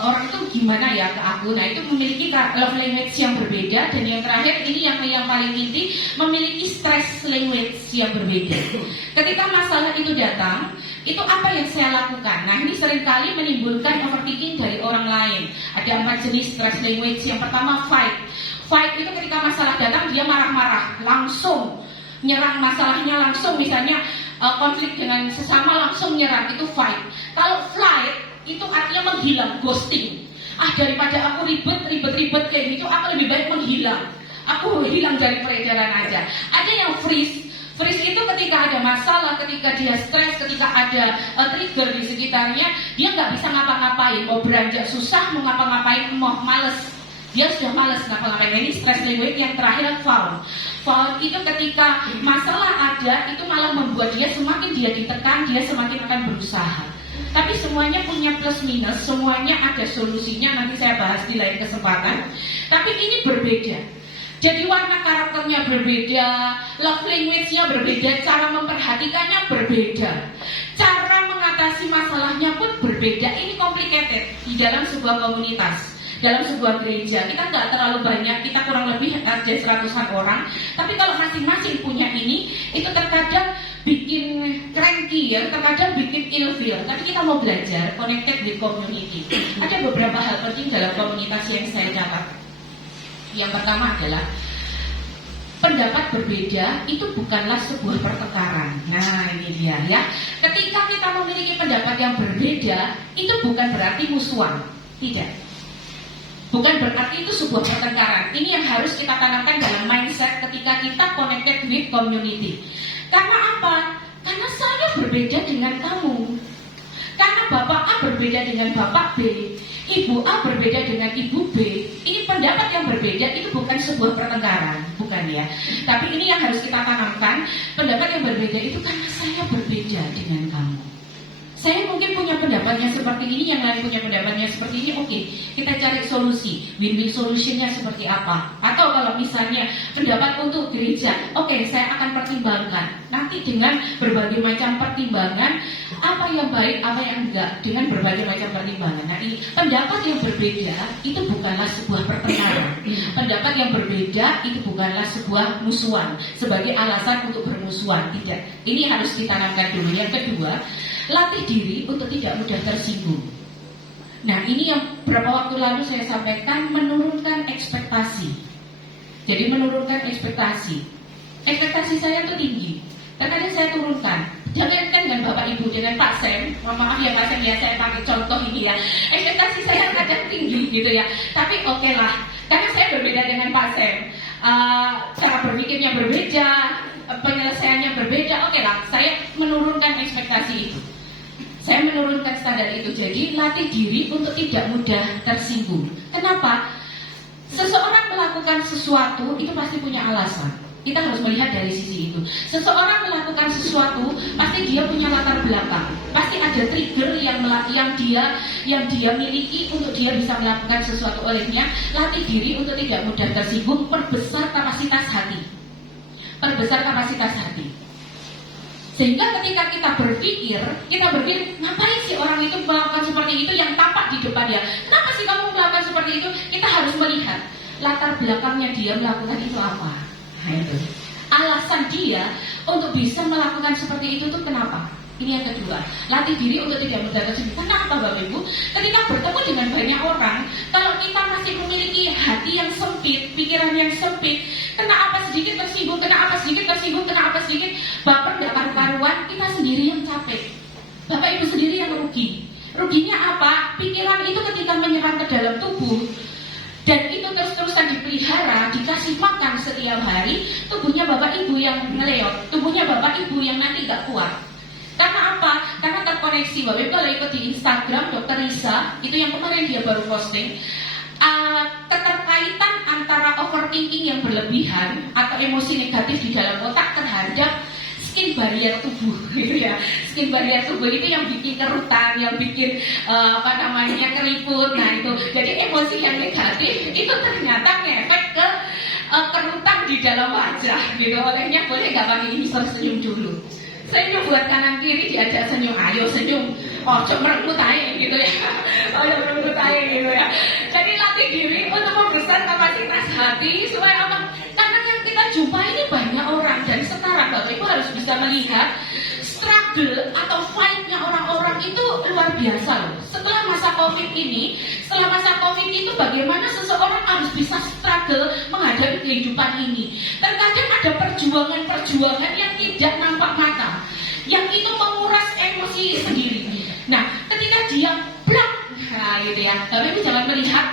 orang itu gimana ya ke aku? Nah, itu memiliki love language yang berbeda. Dan yang terakhir ini yang paling inti, memiliki stress language yang berbeda. Ketika masalah itu datang, itu apa yang saya lakukan? Nah, ini seringkali menimbulkan overthinking dari orang lain. Ada 4 jenis stress language. Yang pertama fight. Fight itu ketika masalah datang dia marah-marah, langsung nyerang masalahnya langsung, misalnya konflik dengan sesama langsung nyerang, itu fight. Kalau flight itu artinya menghilang, ghosting. Daripada aku ribet kayak gitu, aku lebih baik menghilang. Aku hilang dari peredaran aja. Ada yang freeze. Freeze itu ketika ada masalah, ketika dia stres, ketika ada trigger di sekitarnya, dia nggak bisa ngapa-ngapain. Mau beranjak susah, mau ngapa-ngapain, mau males. Dia sudah malas ngapa-ngapain. Ini stress language. Yang terakhir fault. Fault itu ketika masalah ada, itu malah membuat dia semakin dia ditekan, dia semakin akan berusaha. Tapi semuanya punya plus minus, semuanya ada solusinya. Nanti saya bahas di lain kesempatan. Tapi ini berbeda. Jadi warna karakternya berbeda, love language-nya berbeda, cara memperhatikannya berbeda, cara mengatasi masalahnya pun berbeda. Ini complicated di dalam sebuah komunitas. Dalam sebuah gereja, kita nggak terlalu banyak, kita kurang lebih ada 100-an orang. Tapi kalau masing-masing punya ini, itu terkadang bikin cranky ya, terkadang bikin ilfeel. Tapi kita mau belajar connected with community. Ada beberapa hal penting dalam komunitas yang saya catat. Yang pertama adalah pendapat berbeda itu bukanlah sebuah pertengkaran. Nah ini dia ya. Ketika kita memiliki pendapat yang berbeda, itu bukan berarti musuhan. Tidak. Bukan berarti itu sebuah pertengkaran. Ini yang harus kita tanamkan dalam mindset ketika kita connected with community. Karena apa? Karena saya berbeda dengan kamu. Karena Bapak A berbeda dengan Bapak B, Ibu A berbeda dengan Ibu B. Ini pendapat yang berbeda itu bukan sebuah pertengkaran, bukan ya. Tapi ini yang harus kita tanamkan. Pendapat yang berbeda itu karena saya berbeda dengan kamu. Saya mungkin punya pendapatnya seperti ini, yang lain punya pendapatnya seperti ini. Oke, kita cari solusi. Win-win solutionnya seperti apa? Atau kalau misalnya pendapat untuk gereja, oke, saya akan pertimbangkan. Nanti dengan berbagai macam pertimbangan, apa yang baik, apa yang enggak, dengan berbagai macam pertimbangan. Nah, ini pendapat yang berbeda itu bukanlah sebuah pertengkaran. Pendapat yang berbeda itu bukanlah sebuah musuhan sebagai alasan untuk bermusuhan. Tidak. Ini harus ditanamkan dulu. Yang kedua, latih diri untuk tidak mudah tersinggung. Nah ini yang beberapa waktu lalu saya sampaikan, menurunkan ekspektasi. Jadi menurunkan ekspektasi. Ekspektasi saya itu tinggi. Terkadang saya turunkan. Jangankan dengan Bapak Ibu, dengan Pak Sam. Maaf ya Pak Sam ya, saya pakai contoh ini ya. Ekspektasi saya kadang tinggi gitu ya. Tapi oke lah, karena saya berbeda dengan Pak Sam. Cara berpikirnya berbeda, penyelesaiannya berbeda. Oke lah, saya menurunkan ekspektasi itu. Saya menurunkan standar itu. Jadi latih diri untuk tidak mudah tersinggung. Kenapa? Seseorang melakukan sesuatu itu pasti punya alasan. Kita harus melihat dari sisi itu. Seseorang melakukan sesuatu pasti dia punya latar belakang. Pasti ada trigger yang dia miliki untuk dia bisa melakukan sesuatu olehnya. Latih diri untuk tidak mudah tersinggung. Perbesar kapasitas hati. Perbesar kapasitas hati. Sehingga ketika kita berpikir, ngapain sih orang itu melakukan seperti itu yang tampak di depan dia? Kenapa sih kamu melakukan seperti itu? Kita harus melihat latar belakangnya dia melakukan itu apa. Nah itu. Alasan dia untuk bisa melakukan seperti itu tuh kenapa? Ini yang kedua. Latih diri untuk tidak mudah tersinggung. Kenapa Bapak Ibu? Ketika bertemu dengan banyak orang, kalau kita masih memiliki hati yang sempit, pikiran yang sempit, kena apa sedikit tersinggung, baper gak karu-karuan, kita sendiri yang capek. Bapak Ibu sendiri yang rugi. Ruginya apa? Pikiran itu ketika menyerang ke dalam tubuh, dan itu terus-terusan dipelihara, dikasih makan setiap hari, tubuhnya Bapak Ibu yang ngeleot, tubuhnya Bapak Ibu yang nanti gak kuat. Karena apa? Karena terkoneksi. Bapak Ibu kalau ikut di Instagram Dr. Risa, itu yang kemarin dia baru posting, keterkaitan antara overthinking yang berlebihan atau emosi negatif di dalam otak terhadap skin barrier tubuh, gitu ya. Skin barrier tubuh itu yang bikin kerutan, yang bikin keriput. Nah itu, jadi emosi yang negatif itu ternyata ngefek ke kerutan di dalam wajah, gitu. Olehnya boleh nggak pakai ini senyum dulu. Senyum buat kanan kiri, diajak senyum, ayo senyum. Oh, coba merenggut aja gitu ya. Merenggut aja gitu ya. Jadi latih diri untuk membesar kapasitas hati supaya apa? Karena yang kita jumpa ini banyak orang, dan sekarang Bapak Ibu harus bisa melihat struggle atau fight-nya orang-orang itu luar biasa loh. Setelah masa COVID itu bagaimana seseorang harus bisa struggle menghadapi kehidupan ini. Terkadang ada perjuangan-perjuangan yang tidak nampak mata, yang itu menguras emosi sendiri. Nah, ketika dia blok, nah gitu ya, Bapak Ibu jangan melihat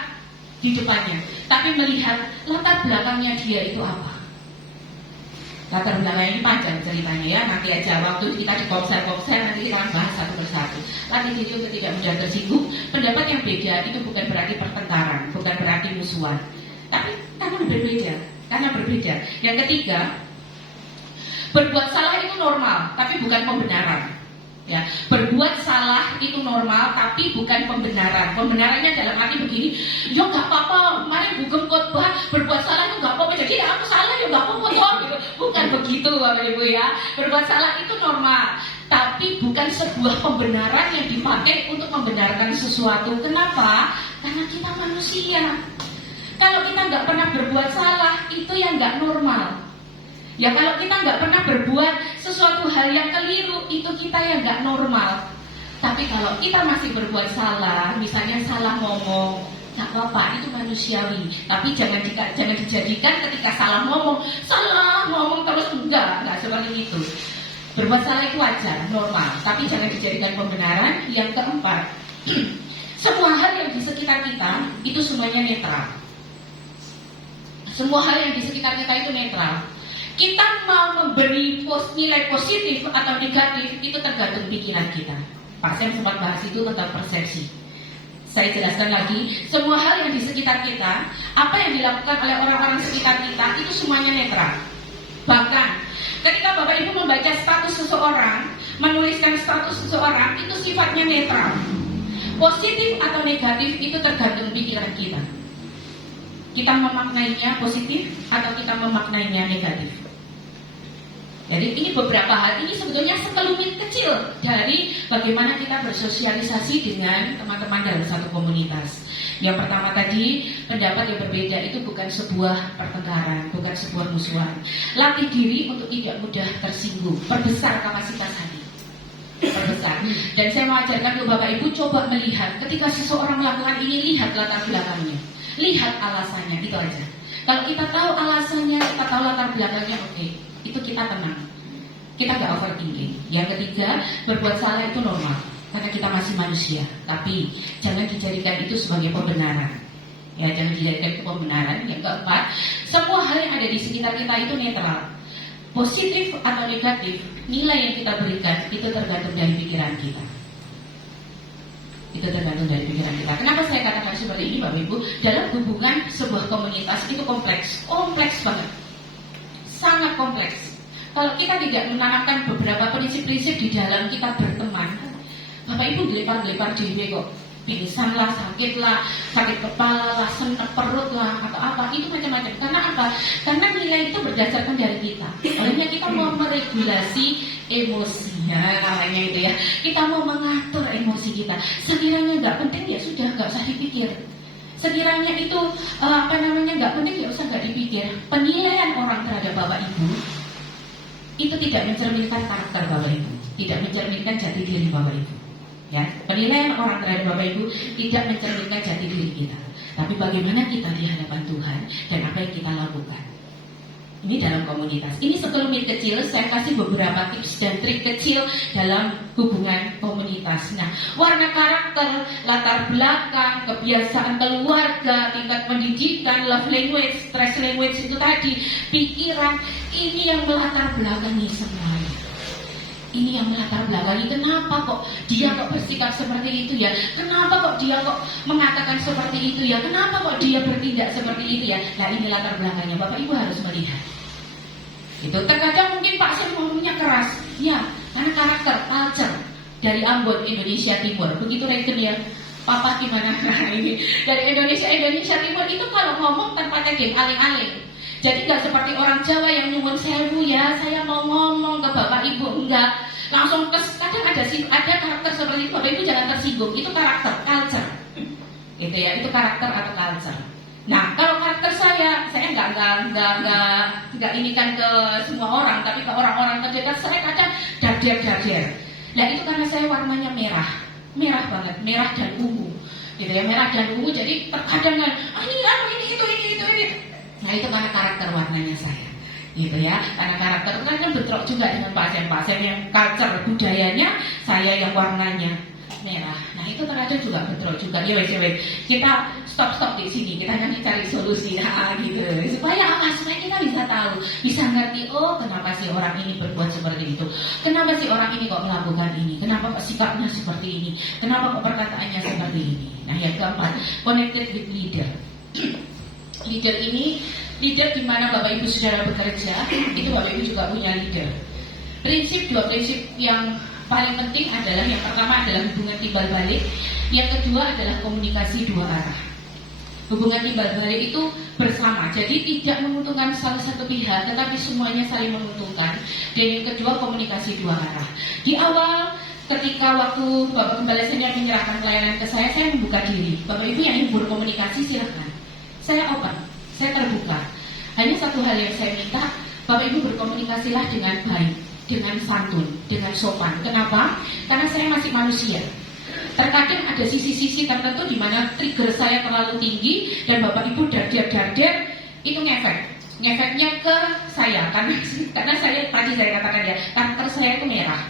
di depannya, tapi melihat latar belakangnya dia itu apa. Latar belakangnya ini panjang ceritanya ya, nanti aja waktu kita di kopsel nanti kita akan bahas satu persatu. Latih diri untuk tidak mudah tersinggung. Pendapat yang beda itu bukan berarti pertengkaran, bukan berarti musuhan, tapi karena berbeda. Yang ketiga, berbuat salah itu normal, tapi bukan pembenaran. Ya, berbuat salah itu normal, tapi bukan pembenaran. Pembenarannya dalam arti begini, yo nggak apa-apa, mari bukan khotbah, berbuat salah itu nggak apa-apa. Jadi aku salah yo nggak apa-apa gitu. Bukan begitu Bapak Ibu ya. Berbuat salah itu normal, tapi bukan sebuah pembenaran yang dipakai untuk membenarkan sesuatu. Kenapa? Karena kita manusia. Kalau kita nggak pernah berbuat salah, itu yang nggak normal. Ya kalau kita nggak pernah berbuat sesuatu hal yang keliru, itu kita yang nggak normal. Tapi kalau kita masih berbuat salah, misalnya salah ngomong, nggak apa-apa, itu manusiawi. Tapi jangan dijadikan ketika salah ngomong terus, enggak seperti itu. Berbuat salah itu wajar, normal, tapi jangan dijadikan pembenaran. Yang keempat, semua hal yang di sekitar kita itu semuanya netral. Semua hal yang di sekitar kita itu netral. Kita mau memberi nilai positif atau negatif itu tergantung pikiran kita. Pak Sam sempat bahas itu tentang persepsi. Saya jelaskan lagi, semua hal yang di sekitar kita, apa yang dilakukan oleh orang-orang sekitar kita itu semuanya netral. Bahkan ketika Bapak Ibu membaca status seseorang, menuliskan status seseorang, itu sifatnya netral. Positif atau negatif itu tergantung pikiran kita. Kita memaknainya positif atau kita memaknainya negatif. Jadi ini beberapa hal, ini sebetulnya sekelumit kecil dari bagaimana kita bersosialisasi dengan teman-teman dalam satu komunitas. Yang pertama tadi, pendapat yang berbeda itu bukan sebuah pertengkaran, bukan sebuah musuhan. Latih diri untuk tidak mudah tersinggung, perbesar kapasitas hati. Perbesar. Dan saya mau ajarkan ke Bapak Ibu, coba melihat ketika seseorang melakukan ini, lihat latar belakangnya, lihat alasannya, itu aja. Kalau kita tahu alasannya, kita tahu latar belakangnya, oke, itu kita tenang, kita gak overthinking. Yang ketiga, berbuat salah itu normal karena kita masih manusia, tapi jangan dijadikan itu sebagai pembenaran. Ya, jangan dijadikan itu pembenaran. Yang keempat, semua hal yang ada di sekitar kita itu netral. Positif atau negatif, nilai yang kita berikan itu tergantung dari pikiran kita. Itu tergantung dari pikiran kita. Kenapa saya katakan seperti ini, Bapak Ibu? Dalam hubungan sebuah komunitas itu kompleks banget, sangat kompleks. Kalau kita tidak menanamkan beberapa prinsip-prinsip di dalam kita berteman, Bapak Ibu gelepar-gelepar diri kok, pingsan lah, sakit kepala lah, senek perut lah, atau apa, itu macam-macam. Karena apa? Karena nilai itu berdasarkan dari kita. Olehnya kita mau meregulasi emosi, namanya itu ya. Kita mau mengatur emosi kita. Sekiranya nggak penting ya sudah, nggak usah dipikir. Sekiranya itu nggak penting ya usah nggak dipikir. Penilaian orang terhadap Bapak Ibu itu tidak mencerminkan karakter Bapak Ibu, tidak mencerminkan jati diri Bapak Ibu. Ya, penilaian orang terhadap Bapak Ibu tidak mencerminkan jati diri kita. Tapi bagaimana kita di hadapan Tuhan dan apa yang kita lakukan. Ini dalam komunitas. Ini sekelumit kecil, saya kasih beberapa tips dan trik kecil dalam hubungan komunitas. Nah, warna karakter, latar belakang, kebiasaan keluarga, tingkat pendidikan, love language, stress language itu tadi, pikiran, ini yang melatar belakangi semuanya. Ini yang melatar belakangi kenapa kok dia kok bersikap seperti itu ya, kenapa kok dia kok mengatakan seperti itu ya, kenapa kok dia bertindak seperti itu ya. Nah, ini latar belakangnya, Bapak Ibu harus melihat. Itu terkadang mungkin Pak Sam ngomongnya keras, ya, karena karakter, culture dari Ambon, Indonesia Timur. Begitu Regen ya, Papa gimana? Nah, ini dari Indonesia Timur itu kalau ngomong tanpa tegeng, aling-aling. Jadi nggak seperti orang Jawa yang nyuwun sewu ya, saya mau ngomong ke Bapak Ibu, enggak. Langsung kadang ada karakter seperti itu, Bapak Ibu jangan tersinggung. Itu karakter, culture. Gitu ya, itu karakter atau culture. Nah, kalau karakter saya nggak inikan ke semua orang, tapi ke orang-orang terdekat saya kadang dader. Nah, itu karena saya warnanya merah banget, merah dan ungu. Gitu ya, merah dan ungu. Jadi terkadang ini itu. Nah, itu karena karakter warnanya saya. Gitu ya, karena karakter kan bentrok juga dengan Pak Sam yang culture budayanya, saya yang warnanya merah. Nah, itu terkadang juga bentrok juga. Ya wes, kita stop di sini, kita cari solusi gitu. Supaya apa? Supaya kita bisa tahu, bisa ngerti, oh kenapa sih orang ini berbuat seperti itu, kenapa sih orang ini kok melakukan ini, kenapa kok sikapnya seperti ini, kenapa kok perkataannya seperti ini. Nah, yang keempat, connected with leader. Leader di mana Bapak Ibu saudara bekerja, itu Bapak Ibu juga punya leader. Dua prinsip yang paling penting adalah, yang pertama adalah hubungan timbal balik, yang kedua adalah komunikasi dua arah. Hubungan timbal balik itu bersama, jadi tidak menguntungkan salah satu pihak, tetapi semuanya saling menguntungkan. Dan yang kedua, komunikasi dua arah. Di awal, ketika waktu Bapak Gembala Senior menyerahkan pelayanan ke saya membuka diri. Bapak Ibu yang ingin berkomunikasi silahkan. Saya open, saya terbuka. Hanya satu hal yang saya minta, Bapak Ibu berkomunikasilah dengan baik, dengan santun, dengan sopan. Kenapa? Karena saya masih manusia. Terkadang ada sisi-sisi tertentu di mana trigger saya terlalu tinggi dan Bapak Ibu darder-darder, itu ngefeknya ke saya karena saya tadi saya katakan ya, karakter saya itu merah.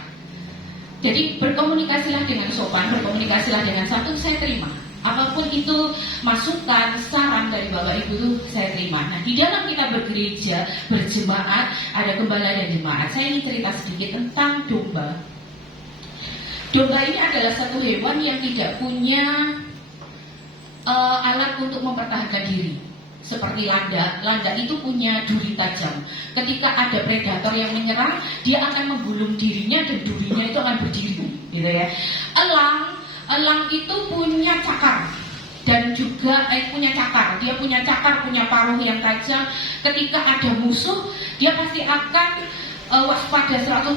Jadi berkomunikasilah dengan sopan, berkomunikasilah dengan santun, saya terima. Apapun itu masukan, saran dari Bapak Ibu itu saya terima. Nah, di dalam kita bergereja, berjemaat, ada gembala dan jemaat. Saya ingin cerita sedikit tentang domba. Domba ini adalah satu hewan yang tidak punya alat untuk mempertahankan diri. Seperti landak itu punya duri tajam. Ketika ada predator yang menyerang, dia akan menggulung dirinya dan durinya itu akan berdiri, gitu ya. Elang itu punya cakar dan juga punya cakar. Dia punya cakar, punya paruh yang tajam. Ketika ada musuh, dia pasti akan waspada 100%.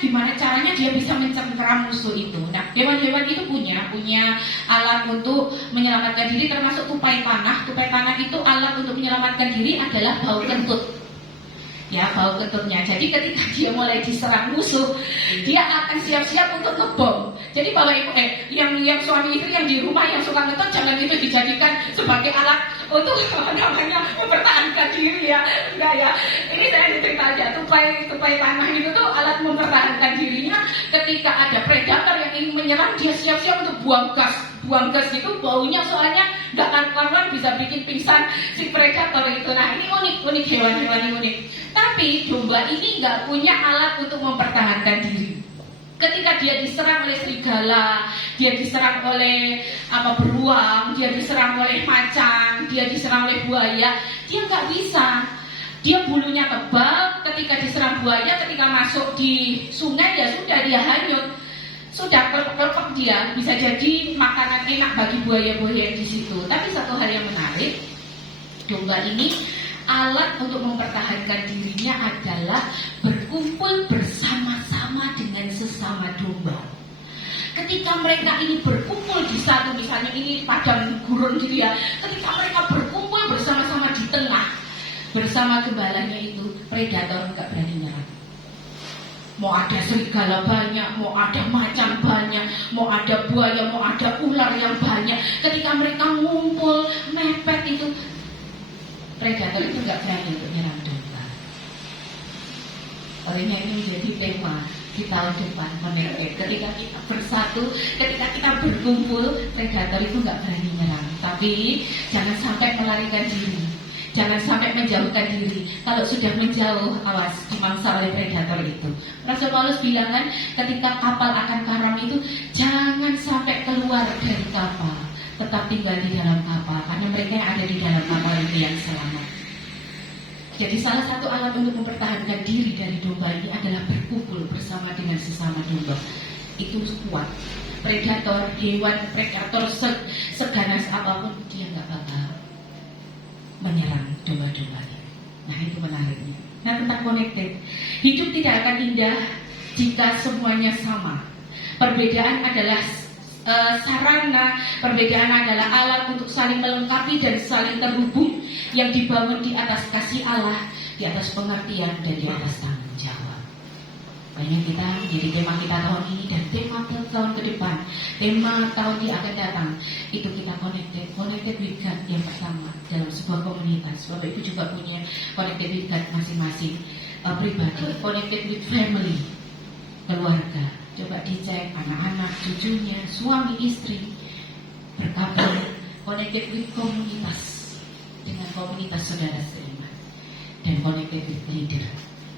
Gimana caranya dia bisa mencengkeram musuh itu. Nah, hewan-hewan itu punya alat untuk menyelamatkan diri, termasuk tupai tanah. Tupai tanah itu alat untuk menyelamatkan diri adalah bau kentut. Ya, bau kentutnya. Jadi ketika dia mulai diserang musuh, dia akan siap-siap untuk ngebom. Jadi Bapak Ibu, yang suami istri yang di rumah yang suka ngetut, jangan itu dijadikan sebagai alat untuk mempertahankan diri ya. Enggak ya. Ini saya cerita aja. Tupai tanah itu tuh alat mempertahankan dirinya. Ketika ada predator yang ingin menyerang, dia siap-siap untuk buang gas gitu, baunya soalnya nggak karuan bisa bikin pingsan si predator itu. Nah, ini unik hewan-hewan ini unik. Tapi domba ini nggak punya alat untuk mempertahankan diri. Ketika dia diserang oleh serigala, dia diserang oleh beruang, dia diserang oleh macan, dia diserang oleh buaya, dia nggak bisa. Dia bulunya tebal. Ketika diserang buaya, ketika masuk di sungai ya sudah dia hanyut. Sudah kelepek dia, bisa jadi makanan enak bagi buaya-buaya di situ. Tapi satu hal yang menarik, domba ini alat untuk mempertahankan dirinya adalah berkumpul bersama-sama dengan sesama domba. Ketika mereka ini berkumpul di satu, misalnya ini padang gurun gitu ya, ketika mereka berkumpul bersama-sama di tengah, bersama gembalanya itu, predator nggak berani nyerang. Mau ada serigala banyak, mau ada macan banyak, mau ada buaya, mau ada ular yang banyak. Ketika mereka ngumpul, mepet itu, predator itu nggak berani untuk nyerang domba. Olehnya ini menjadi tema di tahun depan, Connected. Ketika kita bersatu, ketika kita berkumpul, predator itu nggak berani nyerang. Tapi jangan sampai melarikan diri. Jangan sampai menjauhkan diri. Kalau sudah menjauh, awas dimangsa oleh predator itu. Rasul Paulus bilang kan, ketika kapal akan karam itu, jangan sampai keluar dari kapal, tetap tinggal di dalam kapal, karena mereka yang ada di dalam kapal itu yang selamat. Jadi salah satu alat untuk mempertahankan diri dari domba ini adalah berkumpul bersama dengan sesama domba. Itu kuat. Predator, hewan predator seganas apapun, dia nggak bakal menyerang domba-dombanya. Nah, itu menariknya. Nah, tentang connected, hidup tidak akan indah jika semuanya sama. Perbedaan adalah sarana, perbedaan adalah alat untuk saling melengkapi dan saling terhubung yang dibangun di atas kasih Allah, di atas pengertian dan di atas tanggung jawab. Banyak kita jadi tema kita tahun ini dan tema tahun ke depan, tema tahun yang akan datang, itu kita connected with God yang pertama dalam sebuah komunitas. Bapak Ibu juga punya connected with God masing-masing pribadi, connected with family, keluarga. Coba dicek anak-anak, cucunya, suami, istri, berkabung, connected with komunitas dengan komunitas saudara seiman, dan connected with leader,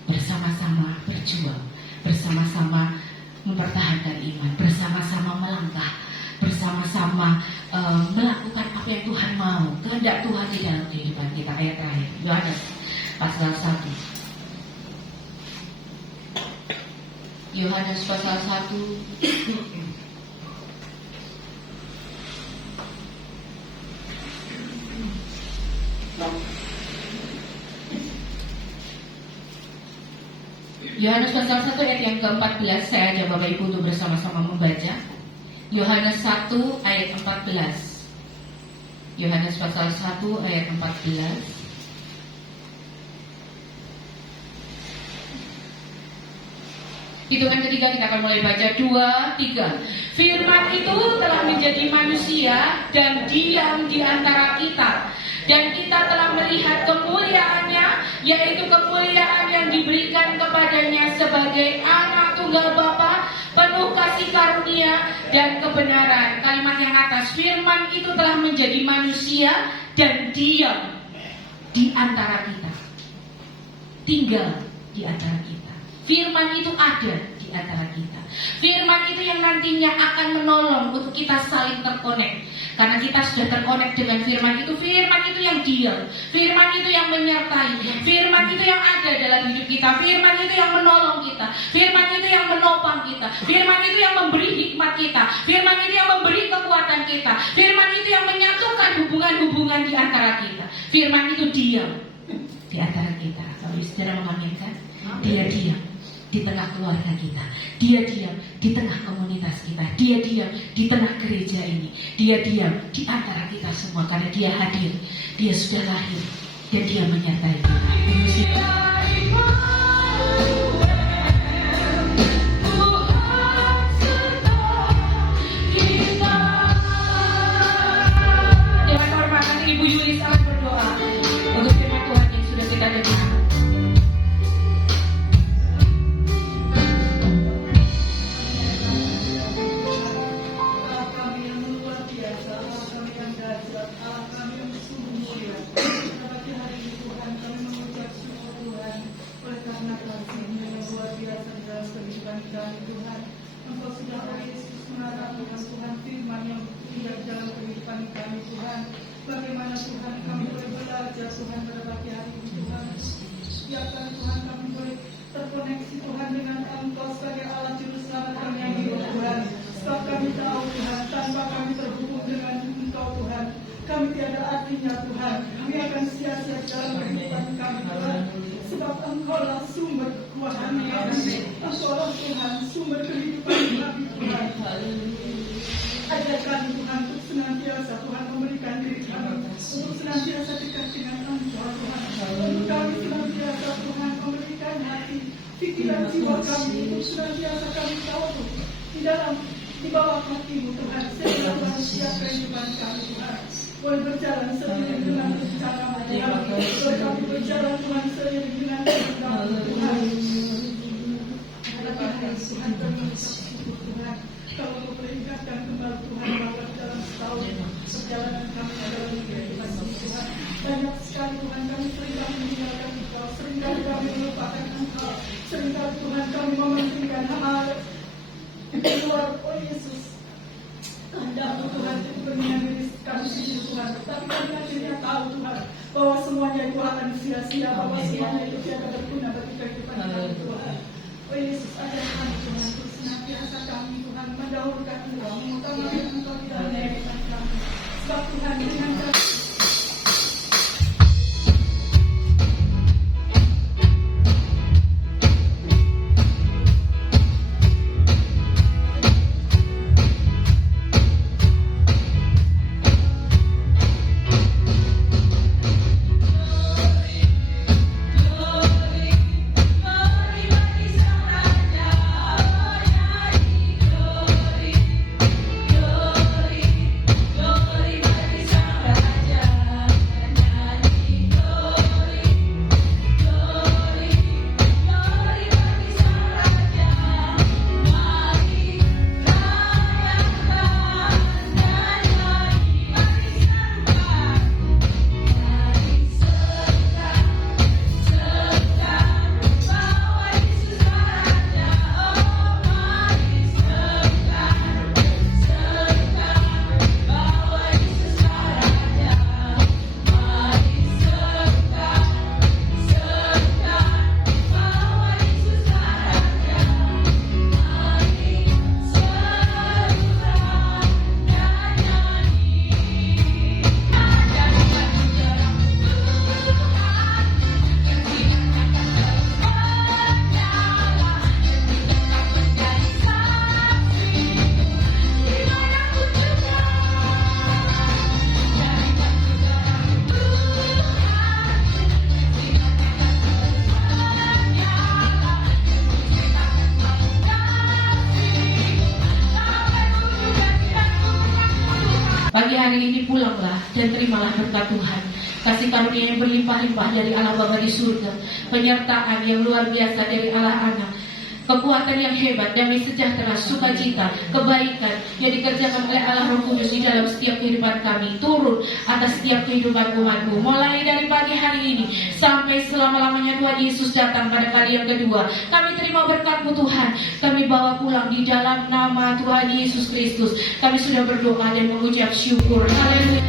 bersama-sama berjuang, bersama-sama mempertahankan iman, bersama-sama melangkah, bersama-sama melakukan apa yang Tuhan mau, kehendak Tuhan di dalam kehidupan kita. Ayat terakhir, Yohanes pasal 1. Yohanes pasal 1. Yohanes pasal 1 ayat yang ke-14. Saya ajak Bapak Ibu untuk bersama-sama membaca. Yohanes 1 ayat 14. Yohanes pasal 1 ayat 14. Hitungan ketiga kita akan mulai baca 2, 3. Firman itu telah menjadi manusia dan diam di antara kita. Dan kita telah melihat kemuliaannya, yaitu kemuliaan yang diberikan kepadanya sebagai anak tunggal Bapa, penuh kasih karunia dan kebenaran. Kalimat yang atas, firman itu telah menjadi manusia dan diam di antara kita. Tinggal di antara kita. Firman itu ada di antara kita. Firman itu yang nantinya akan menolong untuk kita saling terkonek. Karena kita sudah terkonek dengan firman itu yang diam, firman itu yang menyertai, firman itu yang ada dalam hidup kita, firman itu yang menolong kita, firman itu yang menopang kita, firman itu yang memberi hikmat kita, firman itu yang memberi kekuatan kita, firman itu yang menyatukan hubungan-hubungan di antara kita. Firman itu diam di antara kita. Kalau saudara mengaminkan, dia diam di tengah keluarga kita, dia diam di tengah komunitas kita, dia diam di tengah gereja ini, dia diam di antara kita semua karena dia hadir, dia sudah lahir dan dia menyertai kita. Dengan hormat Ibu Yulis akan berdoa untuk firman Tuhan yang sudah kita dengar. Bagaimana Tuhan kami boleh belajar Tuhan pada pagi hari ini Tuhan. Biarkan Tuhan kami boleh terkoneksi Tuhan dengan Engkau sebagai Allah Juru Selamat kami yang hidup Tuhan. Sebab kami tahu Tuhan, tanpa kami terhubung dengan Engkau Tuhan, kami tiada artinya Tuhan. Kami akan sia-sia dalam kehidupan kami Tuhan. Sebab Engkau lah sumber kekuatan kami. Engkau lah Tuhan sumber kehidupan kami Tuhan. Ajar kami Tuhan untuk senantiasa Tuhan memberikan diri kami, untuk senantiasa dekat dengan Engkau Tuhan, untuk kami senantiasa Tuhan memberikan hati, pikiran jiwa kami, untuk senantiasa kami tahu di bawah kaki-Mu Tuhan, sehingga manusia kehidupan kami Tuhan boleh berjalan seiring dengan rencana-Mu Tuhan, boleh kami berjalan Tuhan seiring dengan kehendak-Mu Tuhan. Tuhan bersyukur Tuhan. Kalau boleh ingatkan kembali Tuhan bahwa dalam setahun perjalanan kami adalah kehidupan Tuhan. Banyak sekali Tuhan kami seringkali meninggalkan Engkau, seringkali kami melupakan Engkau, seringkali Tuhan kami mementingkan hal di luar. Oh Yesus, kehendak-Mu Tuhan itu kepentingan diri kami sendiri Tuhan. Tapi kami akhirnya tahu Tuhan bahwa semuanya itu akan sia-sia, bahwa semuanya itu tidak berguna bagi kehidupan kami Tuhan. Oh Yesus, ajar kami Tuhan untuk senantiasa kami Tuhan mendahulukan Engkau, mengutamakan Engkau di dalam kehidupan kami. Sebab Tuhan dengan hari ini pulanglah dan terimalah berkat Tuhan. Kasih karunia yang berlimpah-limpah dari Allah Bapa di surga, penyertaan yang luar biasa dari Allah Anak, kekuatan yang hebat, damai sejahtera, sukacita, kebaikan yang dikerjakan oleh Allah Roh Kudus di dalam setiap kehidupan kami, turun atas setiap kehidupan umatmu, mulai dari pagi hari ini sampai selama-lamanya Tuhan Yesus datang pada kali yang kedua. Kami terima berkat-Mu Tuhan, kami bawa pulang di dalam nama Tuhan Yesus Kristus. Kami sudah berdoa dan mengucap syukur. Haleluya.